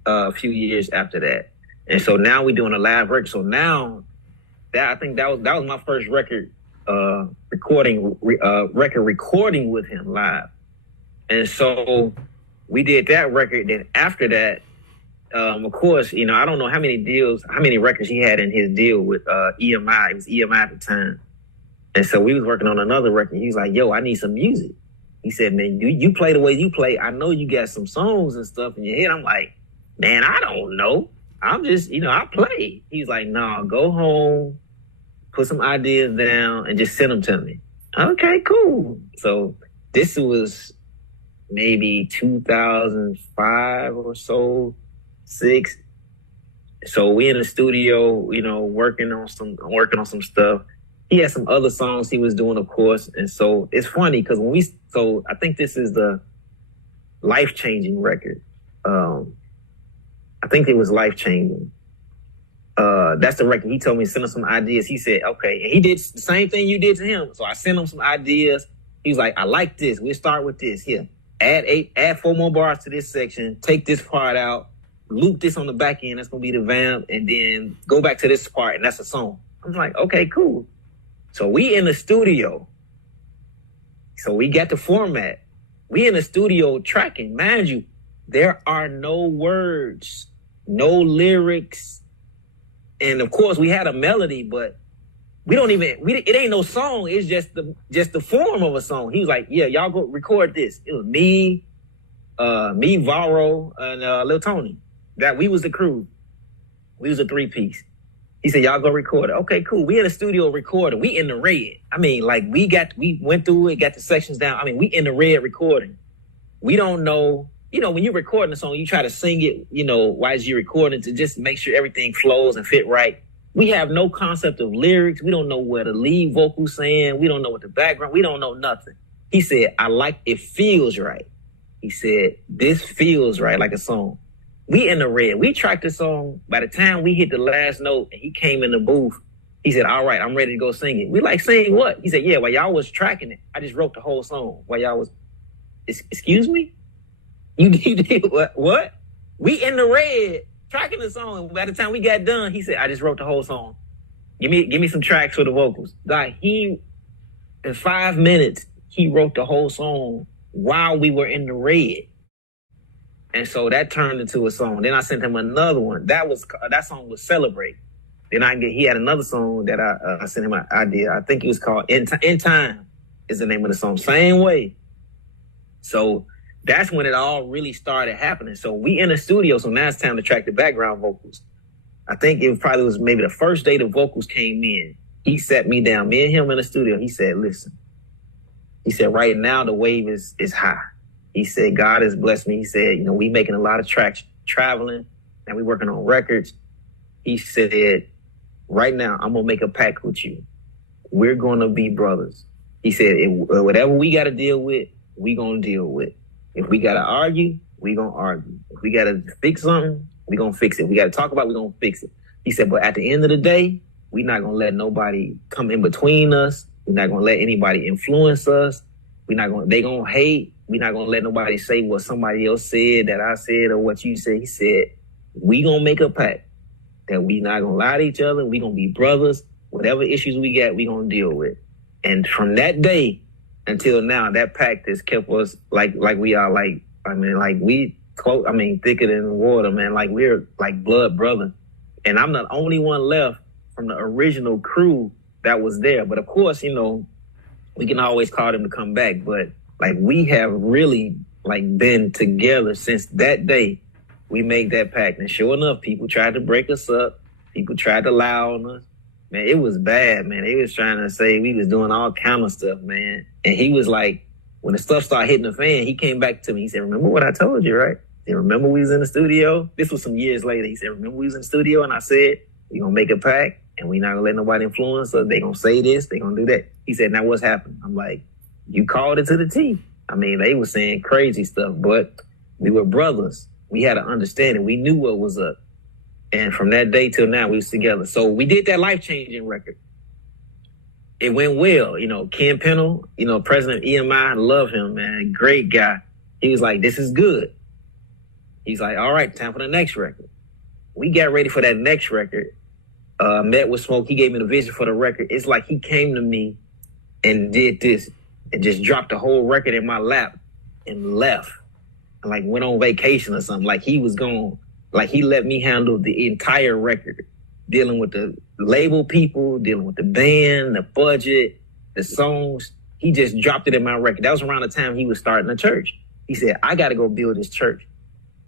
a few years after that. And so now we're doing a live record. So now I think that was my first record recording with him live. And so we did that record. Then after that, of course, you know, I don't know how many records he had in his deal with EMI. It was EMI at the time. And so we was working on another record. He was like, yo, I need some music. He said, man, you play the way you play. I know you got some songs and stuff in your head. I'm like, man, I don't know. I'm just, you know, I play. He's like, no, go home, put some ideas down, and just send them to me. Okay, cool. So this was maybe 2005 or so, 6. So we in the studio, you know, working on some stuff. He had some other songs he was doing, of course. And so it's funny because I think this is the life-changing record. I think it was life-changing. That's the record. He told me to send him some ideas. He said, okay. And he did the same thing you did to him. So I sent him some ideas. He was like, I like this. We'll start with this. Here, add 4 more bars to this section. Take this part out. Loop this on the back end. That's going to be the vamp. And then go back to this part. And that's a song. I'm like, okay, cool. So we in the studio. So we got the format. We in the studio tracking. Mind you, there are no words, no lyrics. And of course we had a melody, but it ain't no song. It's just the form of a song. He was like, yeah, y'all go record this. It was me, Varro, and Lil Tony. That we was the crew. We was a 3-piece. He said, y'all go record it. Okay, cool. We in the studio recording. We in the red. I mean, like we went through it, got the sections down. I mean, we in the red recording. We don't know. You know, when you're recording a song, you try to sing it, you know, while you're recording to just make sure everything flows and fit right. We have no concept of lyrics. We don't know what the lead vocal's saying. We don't know what the background, we don't know nothing. He said, it feels right. He said, this feels right, like a song. We in the red. We tracked the song. By the time we hit the last note and he came in the booth, He said, all right, I'm ready to go sing it. We like, sing what? He said, yeah, while y'all was tracking it, I just wrote the whole song. While y'all was, excuse me? You did what? We in the red tracking the song. By the time we got done, he said, I just wrote the whole song. Give me some tracks for the vocals. Like, in 5 minutes, he wrote the whole song while we were in the red. And so that turned into a song. Then I sent him another one. That song was Celebrate. Then he had another song that I sent him an idea. I think it was called In Time is the name of the song. Same way. So that's when it all really started happening. So we in the studio, so now it's time to track the background vocals. I think it probably was maybe the first day the vocals came in. He sat me down, me and him in the studio. He said, listen. He said, right now the wave is high. He said, God has blessed me. He said, we making a lot of tracks, traveling, and we working on records. He said, right now, I'm going to make a pact with you. We're going to be brothers. He said, whatever we got to deal with, we going to deal with. If we got to argue, we going to argue. If we got to fix something, we going to fix it. We got to talk about it, we going to fix it. He said, but at the end of the day, we're not going to let nobody come in between us. We're not going to let anybody influence us. They going to hate. We're not going to let nobody say what somebody else said, that I said, or what you said. He said, we going to make a pact that we not going to lie to each other. We going to be brothers. Whatever issues we got, we going to deal with. And from that day until now, that pact has kept us like we are thicker than water, man. Like we're like blood brother. And I'm the only one left from the original crew that was there. But of course, we can always call them to come back. But like we have really been together since that day we made that pact. And sure enough, people tried to break us up. People tried to lie on us. Man, it was bad, man. They was trying to say we was doing all kind of stuff, man. And he was like, when the stuff started hitting the fan, he came back to me. He said, remember what I told you, right? He said, remember we was in the studio? This was some years later. He said, remember we was in the studio and I said, we gonna make a pact and we not gonna let nobody influence us. They gonna say this, they gonna do that. He said, now what's happened? I'm like, you called it to the T. I mean, they were saying crazy stuff, but we were brothers. We had an understanding. We knew what was up. And from that day till now, we was together. So we did that life-changing record. It went well. Ken Pennell, president of EMI, love him, man. Great guy. He was like, this is good. He's like, all right, time for the next record. We got ready for that next record. Met with Smokey. He gave me the vision for the record. It's like he came to me and did this and just dropped the whole record in my lap and left. And went on vacation or something. Like he was gone. Like he let me handle the entire record, dealing with the label people, dealing with the band, the budget, the songs. He just dropped it in my record. That was around the time he was starting a church. He said, I got to go build this church.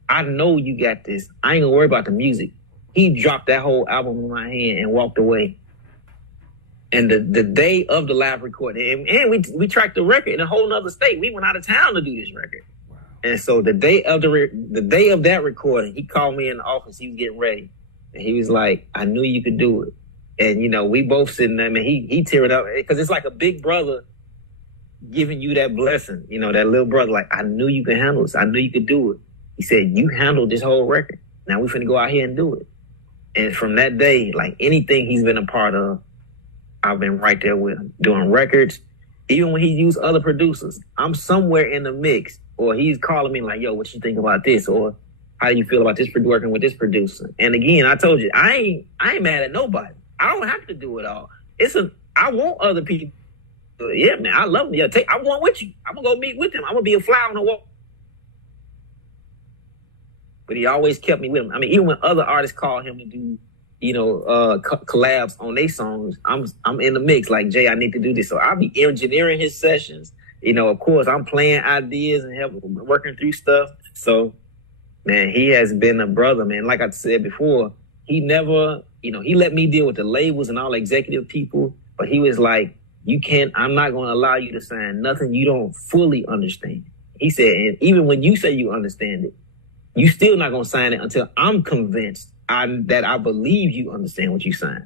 I know you got this. I ain't gonna worry about the music. He dropped that whole album in my hand and walked away. And the day of the live recording, and we tracked the record in a whole nother state. We went out of town to do this record. Wow. And so the day of that recording, he called me in the office. He was getting ready. And he was like, I knew you could do it. And, we both sitting there, man, he teared up because it's like a big brother giving you that blessing, that little brother, like, I knew you could handle this. I knew you could do it. He said, you handled this whole record. Now we finna go out here and do it. And from that day, like anything he's been a part of, I've been right there with him doing records. Even when he used other producers, I'm somewhere in the mix, or he's calling me like, yo, what you think about this? Or how do you feel about this working with this producer? And again, I told you, I ain't mad at nobody. I don't have to do it all. I want other people. Yeah, man, I love them. Yeah, I'm going with you. I'm gonna go meet with them. I'm gonna be a fly on the wall. But he always kept me with him. I mean, even when other artists call him to do, collabs on their songs, I'm in the mix. Like, Jay, I need to do this. So I'll be engineering his sessions. Of course, I'm playing ideas and working through stuff. So, man, he has been a brother, man. Like I said before, he never, he let me deal with the labels and all the executive people. But he was like, I'm not going to allow you to sign nothing you don't fully understand. He said, and even when you say you understand it, you still not going to sign it until I'm convinced that I believe you understand what you signed.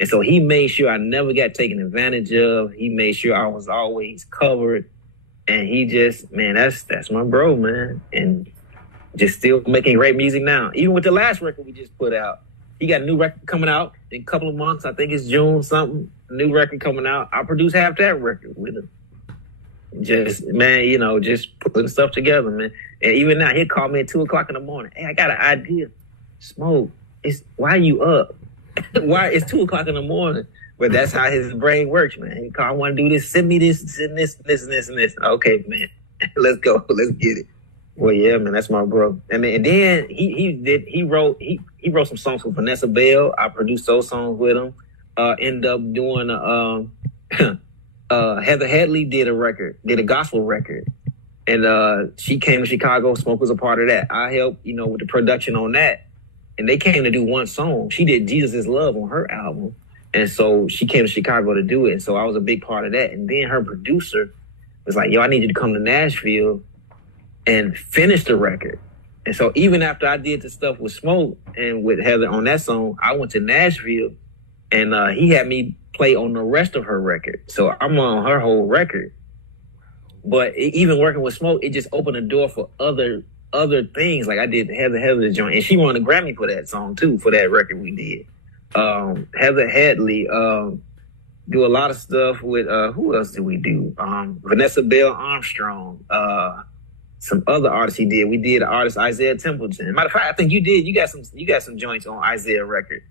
And so he made sure I never got taken advantage of. He made sure I was always covered. And he just, man, that's my bro, man. And just still making great music now. Even with the last record we just put out, He got a new record coming out in a couple of months. I think it's June something. A new record coming out. I produced half that record with him. Just, man, you know, just putting stuff together, man. And even now, he'll call me at 2 o'clock in the morning. Hey, I got an idea. Smoke, why you up? Why it's 2 o'clock in the morning? But that's how his brain works, man. He call, I want to do this. Send me this, send this, and this. Okay, man. Let's go. Let's get it. Well, yeah, man, that's my bro. And then he wrote some songs for Vanessa Bell. I produced those songs with him. Ended up doing Heather Headley did a gospel record. And she came to Chicago. Smoke was a part of that. I helped, you know, with the production on that. And they came to do one song. She did Jesus Is Love on her album. And so she came to Chicago to do it. And so I was a big part of that. And then her producer was like, yo, I need you to come to Nashville and finish the record. And so even after I did the stuff with Smoke and with Heather on that song, I went to Nashville and he had me play on the rest of her record. So I'm on her whole record. But even working with Smoke, it just opened the door for other things. Like I did Heather's joint, and she won a Grammy for that song too, for that record we did. Heather Hadley do a lot of stuff with who else did we do? Vanessa Bell Armstrong, some other artists he did. We did an artist Isaiah Templeton. Matter of fact, I think you did. You got some joints on Isaiah record.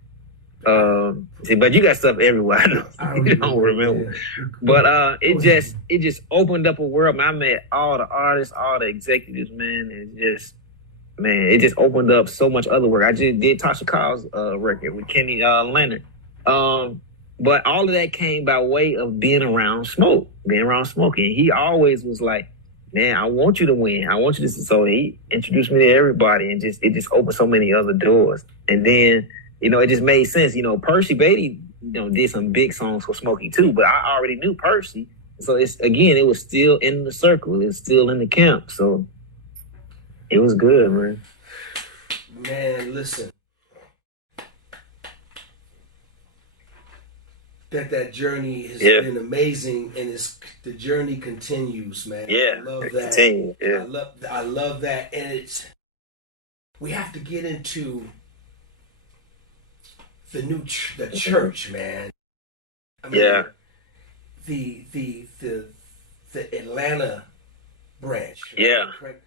But you got stuff everywhere. I know. You don't remember. But it just opened up a world. Man, I met all the artists, all the executives, man. It just opened up so much other work. I just did Tasha Cobb's record with Kenny Leonard. But all of that came by way of being around Smokey. And he always was like, man, I want you to win. I want you to. So he introduced me to everybody, and it just opened so many other doors. And then, you know, it just made sense. You know, Percy Beatty, you know, did some big songs for Smokey too, but I already knew Percy. So it was still in the circle. It was still in the camp. So it was good, man. Man, listen. That journey has been amazing, and the journey continues, man. Yeah, I love that. Continue. Yeah. I love that, and we have to get into the church, man. I mean, the Atlanta branch. Right? Yeah. Correct?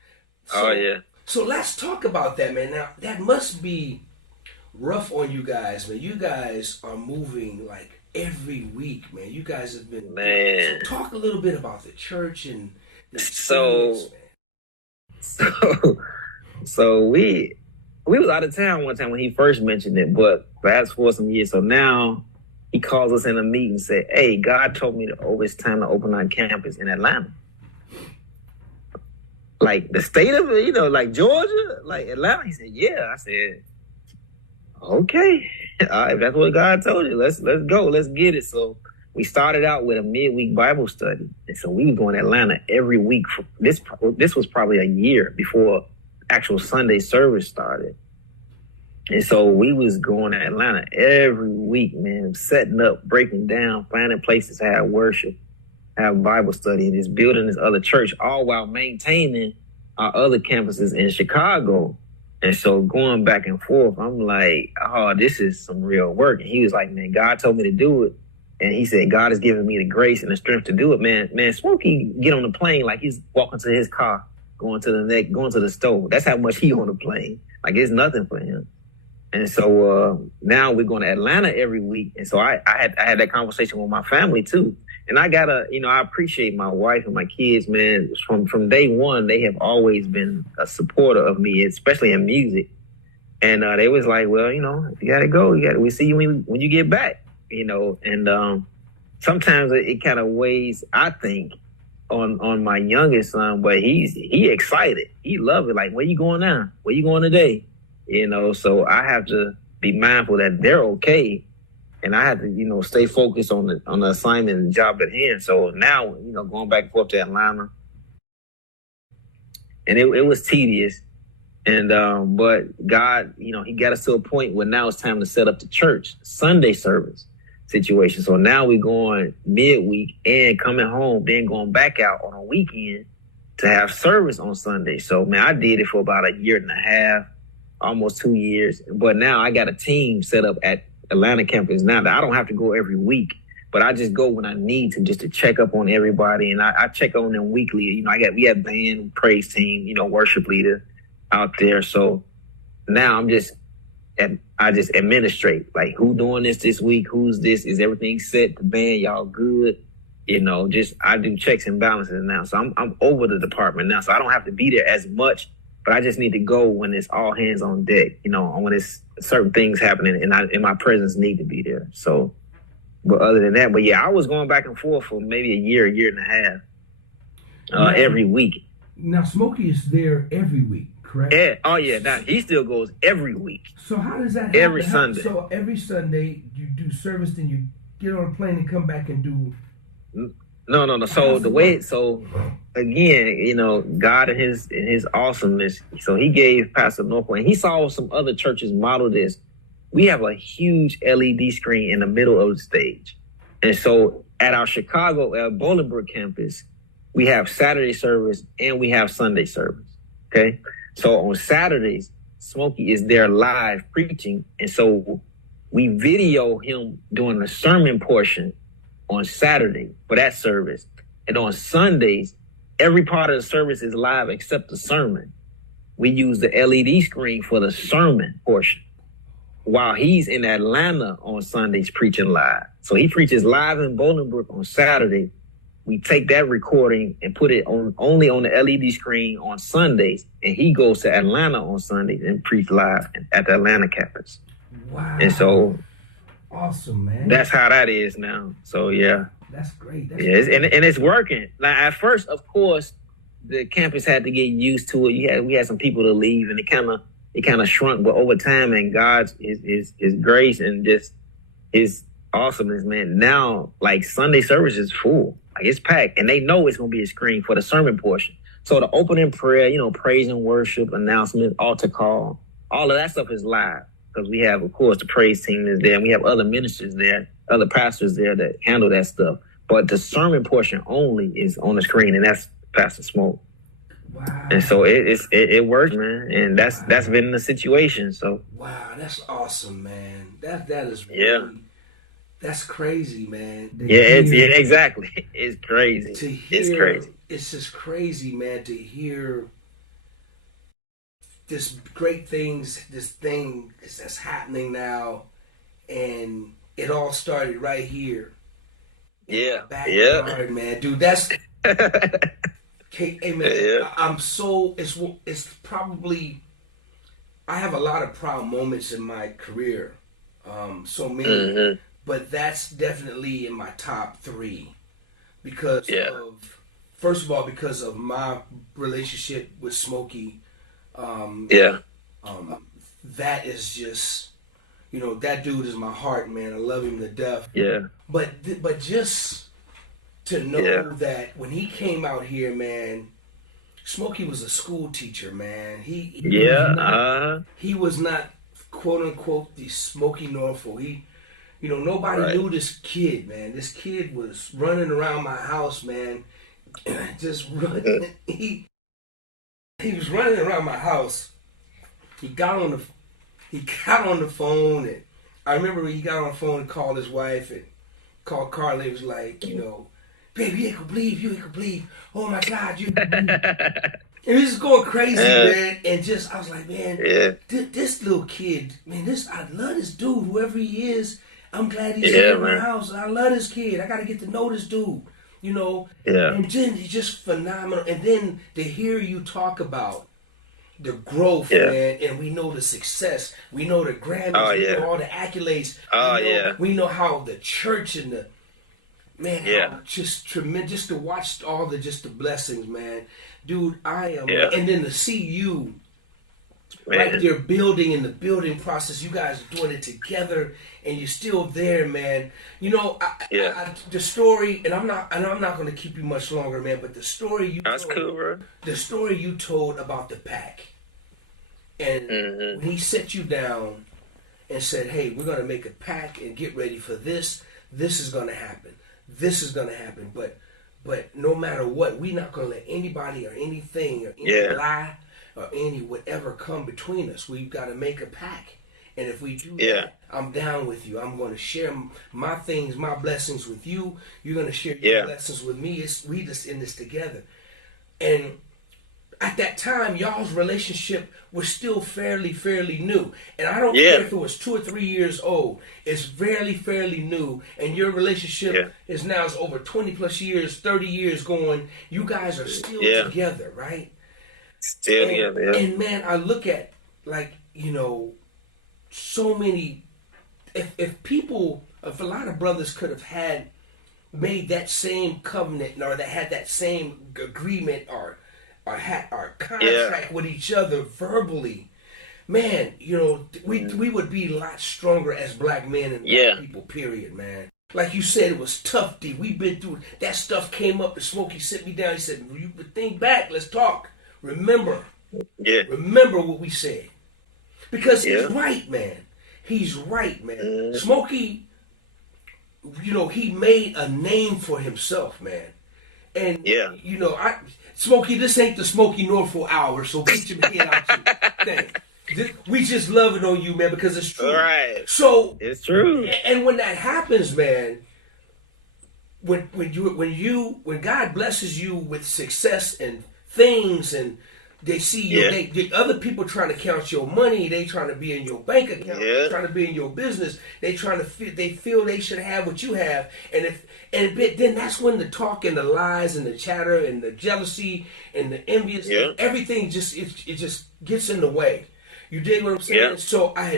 So let's talk about that, man. Now that must be rough on you guys, man. You guys are moving like every week, man. You guys have been, man. So talk a little bit about the church and the experience, man. So we was out of town one time when he first mentioned it, but fast forward some years. So now he calls us in a meeting and said, hey, God told me it's time to open our campus in Atlanta. Like the state of it, you know, like Georgia, like Atlanta. He said, yeah. I said, okay. All right, if that's what God told you, let's go, let's get it. So we started out with a midweek Bible study. And so we were going to Atlanta every week. This was probably a year before actual Sunday service started. And so we was going to Atlanta every week, man, setting up, breaking down, finding places to have worship, have Bible study, and just building this other church, all while maintaining our other campuses in Chicago. And so going back and forth, I'm like, oh, this is some real work. And he was like, man, God told me to do it. And he said, God has given me the grace and the strength to do it, man. Man, Smokey get on the plane like he's walking to his car, going to the store. That's how much he on the plane. Like it's nothing for him. And so now we're going to Atlanta every week. And so I had that conversation with my family too. And I I appreciate my wife and my kids, man. From day one, they have always been a supporter of me, especially in music. And they was like, well, you know, if you got to go, we see you when you get back, you know. And sometimes it kind of weighs, I think, on my youngest son, but he excited. He love it. Like, where you going now? Where you going today? You know, so I have to be mindful that they're okay. And I had to, you know, stay focused on the assignment and the job at hand. So now, you know, going back and forth to Atlanta, and it was tedious. And but God, you know, he got us to a point where now it's time to set up the church Sunday service situation. So now we're going midweek and coming home, then going back out on a weekend to have service on Sunday. So man, I did it for about a year and a half. almost 2 years. But now I got a team set up at Atlanta campus now that I don't have to go every week, but I just go when I need to, just to check up on everybody. And I check on them weekly. You know, we have band, praise team, you know, worship leader out there. So now I just administrate, like, who doing this week? Who's this? Is everything set? The band, y'all good? You know, I do checks and balances now. So I'm over the department now. So I don't have to be there as much, but I just need to go when it's all hands on deck, you know, when it's certain things happening and my presence need to be there. So, but other than that, but yeah, I was going back and forth for maybe a year and a half, every week. Now, Smokey is there every week, correct? Yeah. Oh yeah. Now he still goes every week. So how does that happen? Every Sunday. So every Sunday you do service, then you get on a plane and come back and do. No. So again, you know, God and his awesomeness. So he gave Pastor Norfolk, and he saw some other churches model this. We have a huge LED screen in the middle of the stage. And so at our Chicago Bolingbrook campus, we have Saturday service and we have Sunday service. Okay. So on Saturdays, Smokey is there live preaching. And so we video him doing the sermon portion on Saturday for that service. And on Sundays, every part of the service is live except the sermon. We use the LED screen for the sermon portion, while he's in Atlanta on Sundays preaching live. So he preaches live in Bolingbrook on Saturday. We take that recording and put it only on the LED screen on Sundays, and he goes to Atlanta on Sundays and preach live at the Atlanta campus. Wow. And so awesome, man. That's how that is now. So yeah. That's great. And it's working. Like at first, of course, the campus had to get used to it. We had some people to leave, and it kind of shrunk. But over time, and God's his grace and just his awesomeness, man. Now, like Sunday service is full, like it's packed, and they know it's gonna be a screen for the sermon portion. So the opening prayer, you know, praise and worship, announcement, altar call, all of that stuff is live because we have, of course, the praise team is there, and we have other ministers there, other pastors there that handle that stuff. But the sermon portion only is on the screen, and that's Pastor Smoke. Wow. And so it works, man. And that's been the situation. So wow, that's awesome, man. That is really, that's crazy, man. Exactly. It's crazy. It's crazy. It's just crazy, man, to hear this great things, this thing that's happening now, and it all started right here. Yeah. Backyard, man, dude. That's hey, man. Yeah. I'm so it's probably I have a lot of proud moments in my career, so many, but that's definitely in my top 3 because of first of all because of my relationship with Smokey. That is just. You know, that dude is my heart, man. I love him to death. Yeah. But just to know that when he came out here, man, Smokey was a school teacher, man. He was not quote unquote the Smokey Norfolk. Nobody knew this kid, man. This kid was running around my house, man. Just running. He was running around my house. He got on the phone, and I remember when he got on the phone and called his wife and called Carly. He was like, baby, you ain't gonna believe. Oh my God, you. And he was just going crazy, man. And I was like, man, this little kid, man, I love this dude, whoever he is. I'm glad he's in my house. I love this kid. I got to get to know this dude, And then he's just phenomenal. And then to hear you talk about the growth, man, and we know the success. We know the Grammys. We know all the accolades. We know how the church and the man, just tremendous. Just to watch all the blessings, man, dude. I am, and then to see you right there building in the building process. You guys are doing it together, and you're still there, man. The story, and I'm not going to keep you much longer, man. But the story you cool, bro. The story you told about the pack. And when he set you down and said, hey, we're going to make a pack and get ready for this. This is going to happen. This is going to happen. But no matter what, we're not going to let anybody or anything or any lie or any whatever come between us. We've got to make a pact. And if we do Yeah. that, I'm down with you. I'm going to share my things, my blessings with you. You're going to share your blessings with me. We just in this together. And at that time, y'all's relationship was still fairly new. And I don't care if it was 2 or 3 years old. It's fairly new. And your relationship is now over 20 plus years, 30 years going. You guys are still together, right? Still together, And man, I look at, like, so many, if a lot of brothers could have made that same covenant, or that had that same agreement, or had our contract with each other verbally, man, we would be a lot stronger as black men and black people, period, man. Like you said, it was tough, D. We've been through that stuff. Came up, and Smokey sit me down. He said, "You think back, let's talk. Remember what we said." Because he's right, man. He's right, man. Smokey, he made a name for himself, man. And, Smokey, this ain't the Smokey Norfolk hour, so get your head out your thing. We just love it on you, man, because it's true. Right. So it's true. And when that happens, man, when God blesses you with success and things, and they see you, other people trying to count your money, they trying to be in your bank account, trying to be in your business, they feel they should have what you have, then that's when the talk and the lies and the chatter and the jealousy and the envious, everything just gets in the way. You dig what I'm saying? So I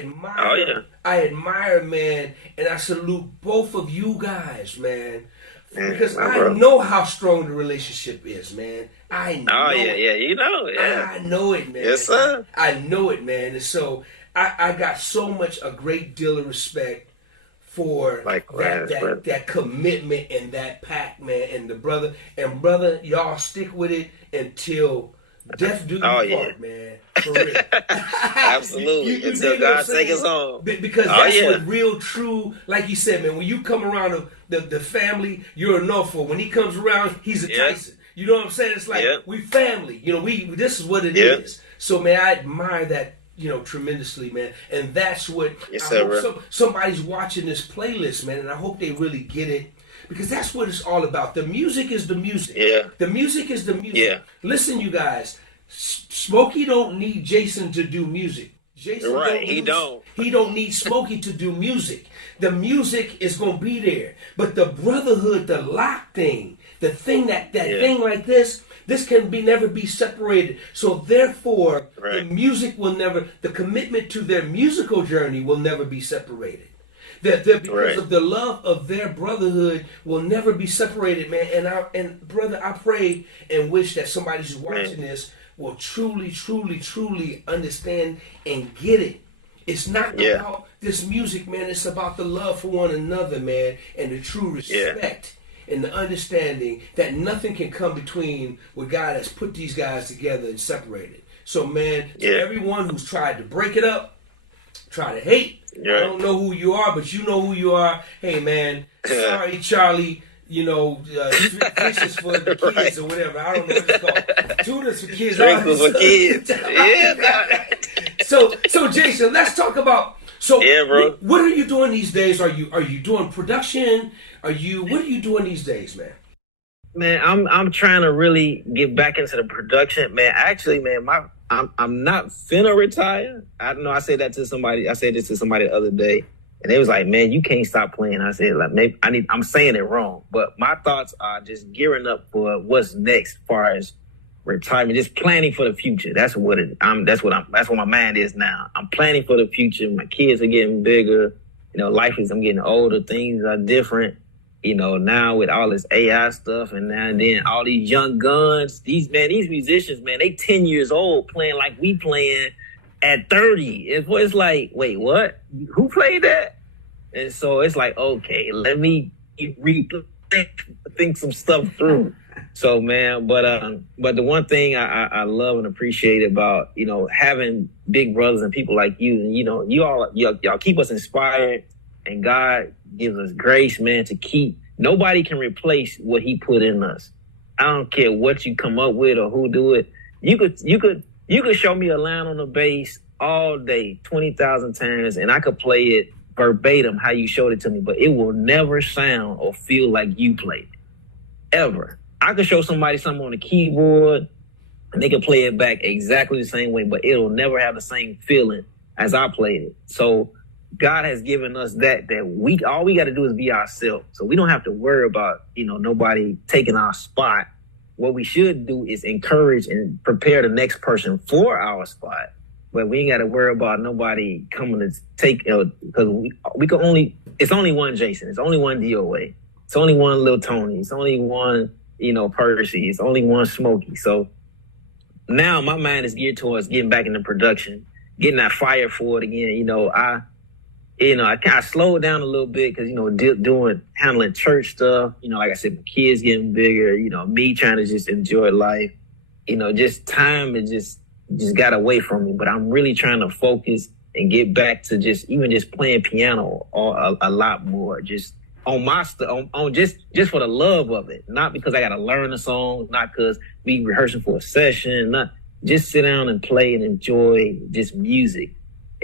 admire, man, and I salute both of you guys, man. Because I know how strong the relationship is, man. I know it. I know it, man. Yes, sir. I know it, man. And so I got a great deal of respect for that commitment and that pact, man. And the brother, y'all stick with it until death do you part, man. For real. Absolutely. Until God take us home. Because that's what real, true, like you said, man, when you come around the family, you're a Norfolk. When he comes around, he's a Tyson. You know what I'm saying? It's like, we family. This is what it is. So, man, I admire that, tremendously, man. And that's what somebody's watching this playlist, man, and I hope they really get it. Because that's what it's all about. The music is the music. Yeah. The music is the music. Yeah. Listen, you guys. Smokey don't need Jason to do music. Jason He don't need Smokey to do music. The music is gonna be there. But the brotherhood, the lock thing, the thing thing like this can never be separated. So therefore, the music the commitment to their musical journey will never be separated. Because of the love of their brotherhood will never be separated, man. And brother, I pray and wish that somebody who's watching this will truly understand and get it. It's not about this music, man. It's about the love for one another, man, and the true respect and the understanding that nothing can come between what God has put these guys together and separated. So, man, to everyone who's tried to break it up, try to hate, I don't know who you are, but you know who you are. Hey, man, sorry, Charlie. Fishes for the kids or whatever. I don't know what it's called. Tunas for kids. Drinkers for kids. So Jason, let's talk about. Bro. What are you doing these days? Are you doing production? What are you doing these days, man? Man, I'm trying to really get back into the production, man. Actually, man, I'm not finna retire. I don't know. I said this to somebody the other day. And they was like, man, you can't stop playing. I said, like, maybe I'm saying it wrong. But my thoughts are just gearing up for what's next as far as retirement, just planning for the future. That's what my mind is now. I'm planning for the future. My kids are getting bigger. I'm getting older. Things are different. Now with all this AI stuff and then all these young guns, these musicians, man, they 10 years old playing like we playing at 30. It's like, wait, what? Who played that? And so it's like, okay, let me think some stuff through. So, man, but the one thing I love and appreciate about, having big brothers and people like you, and, y'all keep us inspired, and God gives us grace, man, to keep. Nobody can replace what he put in us. I don't care what you come up with or who do it. You could You could show me a line on the bass all day, 20,000 times, and I could play it verbatim how you showed it to me, but it will never sound or feel like you played it, ever. I could show somebody something on the keyboard, and they can play it back exactly the same way, but it'll never have the same feeling as I played it. So God has given us that all we got to do is be ourselves. So we don't have to worry about, nobody taking our spot. What we should do is encourage and prepare the next person for our spot. But we ain't got to worry about nobody coming to take, because we can only, it's only one Jason. It's only one DOA. It's only one Lil Tony. It's only one, Percy. It's only one Smokey. So now my mind is geared towards getting back into production, getting that fire for it again. I kind of slowed down a little bit because, handling church stuff, like I said, my kids getting bigger, me trying to just enjoy life, just time is just got away from me. But I'm really trying to focus and get back to just playing piano a lot more, just on my stuff, on just for the love of it, not because I got to learn the songs, not because we rehearsing for a session, not just sit down and play and enjoy just music.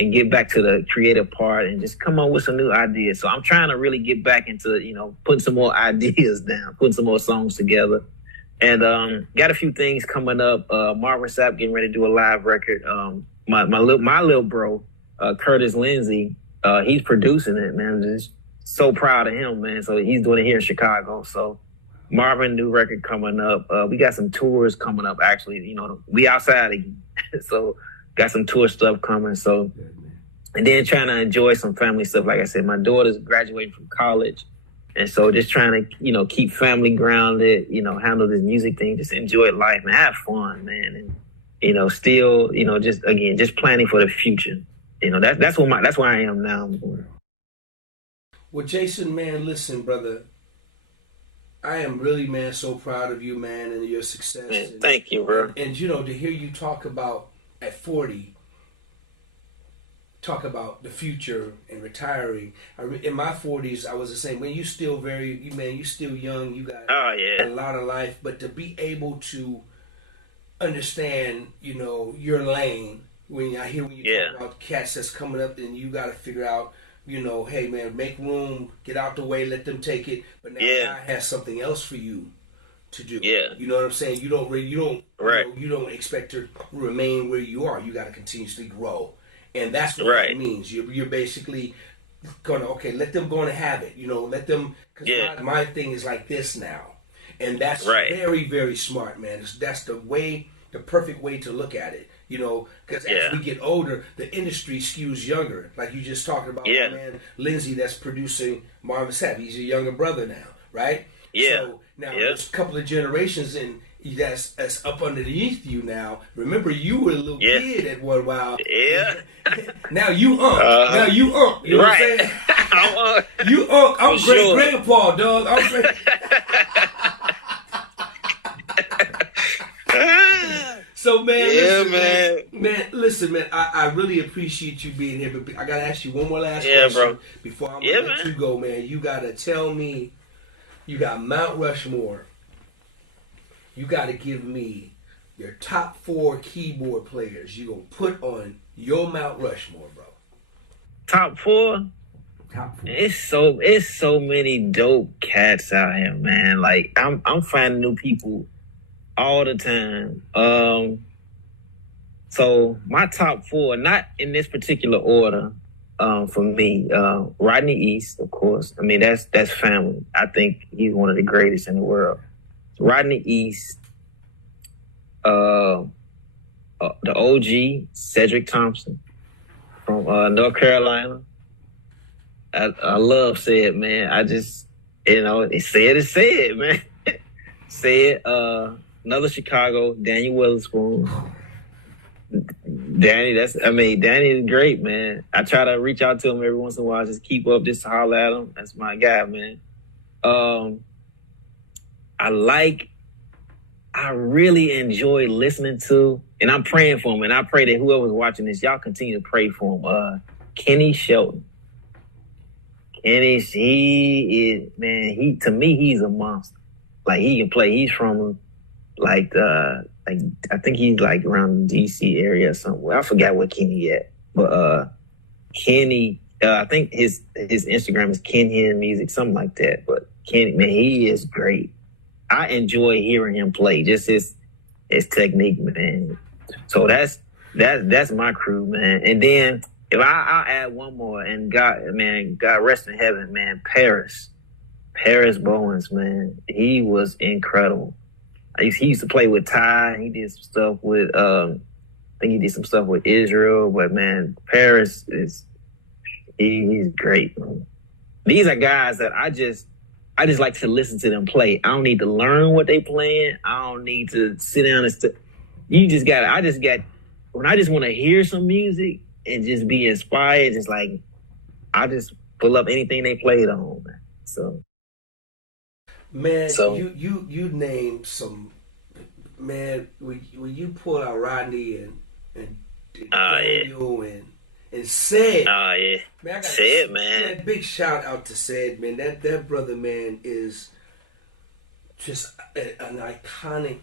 And get back to the creative part and just come up with some new ideas. So I'm trying to really get back into, putting some more ideas down, putting some more songs together. And got a few things coming up. Marvin Sapp getting ready to do a live record. My little bro, Curtis Lindsay, he's producing it, man. I'm just so proud of him, man. So he's doing it here in Chicago. So Marvin, new record coming up. We got some tours coming up, actually. We outside again. So got some tour stuff coming. So, and then trying to enjoy some family stuff. Like I said, my daughter's graduating from college. And so just trying to, keep family grounded, handle this music thing, just enjoy life and have fun, man. And, still, just planning for the future. That's where I am now. Well, Jason, man, listen, brother, I am really, man, so proud of you, man, and your success. Man, thank you, bro. And to hear you talk about at 40, talk about the future and retiring. In my 40s, I was the same. When you still you still young. You got a lot of life, but to be able to understand, your lane. When you talk about cats that's coming up, and you got to figure out, hey man, make room, get out the way, let them take it. But now God has something else for you to do. Yeah. You know what I'm saying? You don't you don't expect to remain where you are. You got to continuously grow. And that's what that means. You're basically going to, let them go and have it. Let them, because my thing is like this now. And that's very, very smart, man. That's the perfect way to look at it. Because as we get older, the industry skews younger. Like you just talked about, my man Lindsay that's producing Marvin Sapp. He's a younger brother now, right? Yeah. So now there's a couple of generations that's up underneath you now. Remember, you were a little kid at one while. Yeah. Now you Now you You know what I'm saying? I'm you I'm great grandpa, dog. I'm great. So man, listen, man. I really appreciate you being here, but I gotta ask you one more last question before I'm gonna let you go, man. You gotta tell me. You got Mount Rushmore. You got to give me your top 4 keyboard players you gonna put on your Mount Rushmore, bro. Top 4? Top 4. It's so many dope cats out here, man. Like I'm finding new people all the time. So my top 4, not in this particular order. For me, Rodney East, of course. I mean, that's family. I think he's one of the greatest in the world. Rodney East, the OG, Cedric Thompson from North Carolina. I love Said, man. I just, it's said, man. Said, another Chicago, Daniel Witherspoon. Danny is great, man. I try to reach out to him every once in a while, just keep up, just to holler at him. That's my guy, man. I really enjoy listening to, and I'm praying for him, and I pray that whoever's watching this, y'all continue to pray for him. Kenny Shelton. Kenny, to me, he's a monster. Like, he can play. He's from like I think he's like around DC area somewhere. I forgot what Kenny at, but Kenny, I think his Instagram is Kenyan Music, something like that. But Kenny, man, he is great. I enjoy hearing him play, just his technique, man. So that's my crew, man. And then if I'll add one more, and God rest in heaven, man, Paris Bowens, man, he was incredible. He used to play with Ty. He did some stuff with, I think he did some stuff with Israel. But man, Paris he's great, man. These are guys that I just like to listen to them play. I don't need to learn what they playing. I don't need to sit down and when I just want to hear some music and just be inspired, just like, I just pull up anything they played on, man. So. Man, you named some, man, when you pull out Rodney and Daniel and Said. Oh yeah. Man, I got Said, man. Big shout out to Said, man. That brother, man, is just an iconic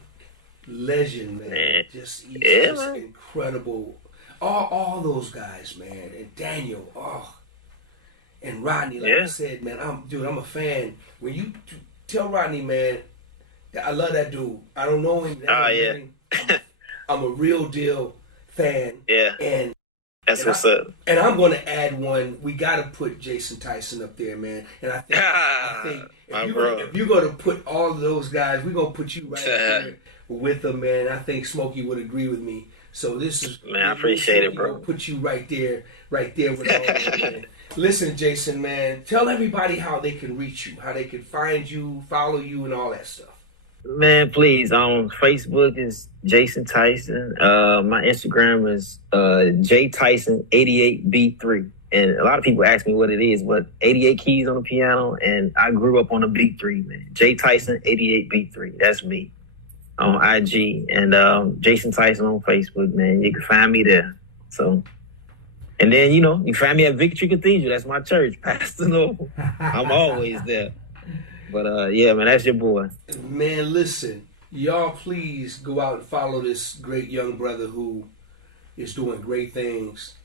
legend, man. He's just incredible. All those guys, man, and Daniel, and Rodney, like I said, man, I'm a fan. When you tell Rodney, man, that I love that dude. I don't know him. I'm a real deal fan. Yeah. And that's what's up. And I'm going to add one. We got to put Jason Tyson up there, man. And I think if you're going to put all of those guys, we're going to put you right up there with them, man. I think Smokey would agree with me. So this is, man, I appreciate it, bro. Put you right there with all of them, man. Listen, Jason, man, tell everybody how they can reach you, how they can find you, follow you, and all that stuff. Man, please, on Facebook is Jason Tyson. My Instagram is JTyson88B3. And a lot of people ask me what it is, but 88 keys on the piano, and I grew up on the beat 3, man. JTyson88B3. That's me on IG. And Jason Tyson on Facebook, man. You can find me there. So, and then, you can find me at Victory Cathedral. That's my church, Pastor Noble. I'm always there. But, yeah, man, that's your boy. Man, listen, y'all please go out and follow this great young brother who is doing great things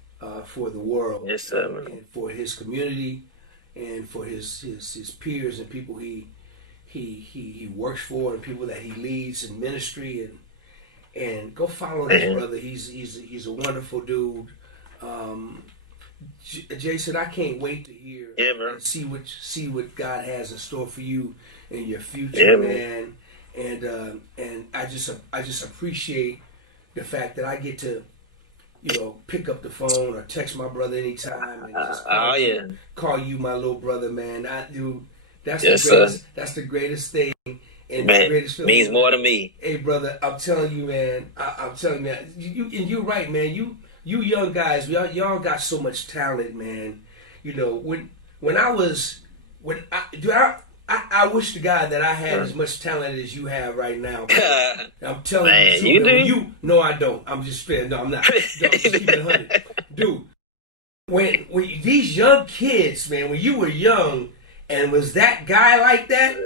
for the world. Yes, sir, man. And for his community and for his peers and people he works for and people that he leads in ministry. And go follow this brother. He's a wonderful dude. Jason, I can't wait to hear and see what God has in store for you in your future, man. And I just appreciate the fact that I get to pick up the phone or text my brother anytime and just call you my little brother, man. That's the greatest thing. And man, the greatest feeling means more to me. Hey, brother, I'm telling you, man. I'm telling you, man. You're right, man. You young guys, y'all got so much talent, man. When I wish to God that I had as much talent as you have right now. I'm telling you, do? No, I don't. I'm just straight. No, I'm not. No, I'm just keeping it 100, dude. When these young kids, man, when you were young, and was that guy like that?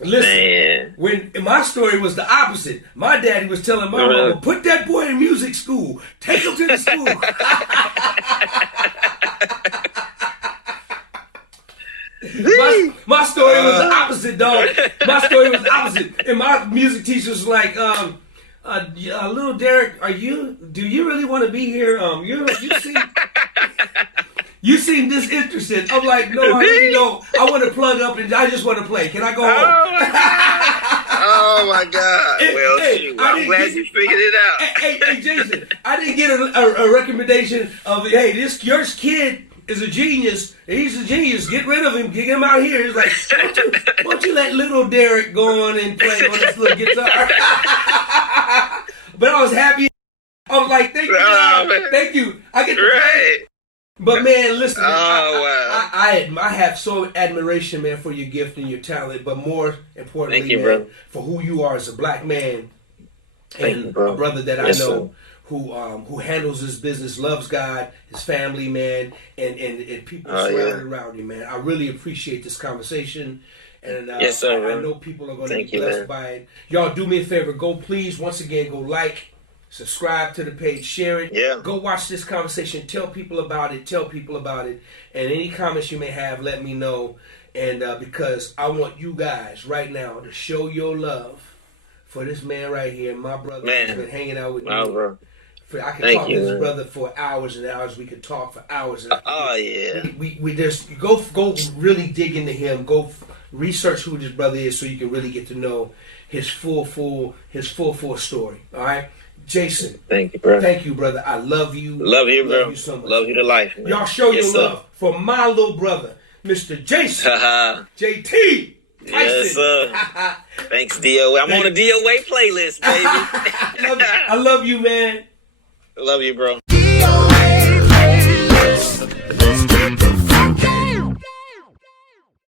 Listen, man. When my story was the opposite. My daddy was telling my mama, put that boy in music school. Take him to the school. my story was the opposite, dog. My story was the opposite. And my music teacher was like, little Derek, do you really want to be here? You seem disinterested. I'm like, no, I really don't. I want to plug up and I just want to play. Can I go home? Oh my God. I'm glad you figured it out. Hey, Jason, I didn't get a recommendation of, hey, your kid is a genius. He's a genius. Get rid of him. Get him out here. He's like, why don't you let little Derek go on and play on this little guitar? But I was happy. I was like, thank you, God. Thank you. I get to play. But man, listen, I have so admiration, man, for your gift and your talent, but more importantly, man, for who you are as a black man and a brother that I know who handles his business, loves God, his family, man, and people surrounded around him, man. I really appreciate this conversation, And Yes, sir, I bro. know people are going to Thank be you, blessed man. by it. Y'all do me a favor. Go, please, once again, go like, subscribe to the page, share it. Yeah. Go watch this conversation. Tell people about it. Tell people about it. And any comments you may have, let me know. And because I want you guys right now to show your love for this man right here, my brother who's been hanging out with me. Bro. I can Thank talk you, to this man. brother for hours and hours. We could talk for hours. And Oh, yeah. we just go really dig into him. Go research who this brother is so you can really get to know his full story. All right, Jason. Thank you, bro. Thank you, brother. I love you. Love you, bro. Love you so much. Love you to life, man. Y'all show Yes, your sir. love for my little brother, Mr. Jason. JT. Tyson. Yes, sir. Thanks, DOA. I'm on a DOA playlist, baby. I love you, man. Love you, bro.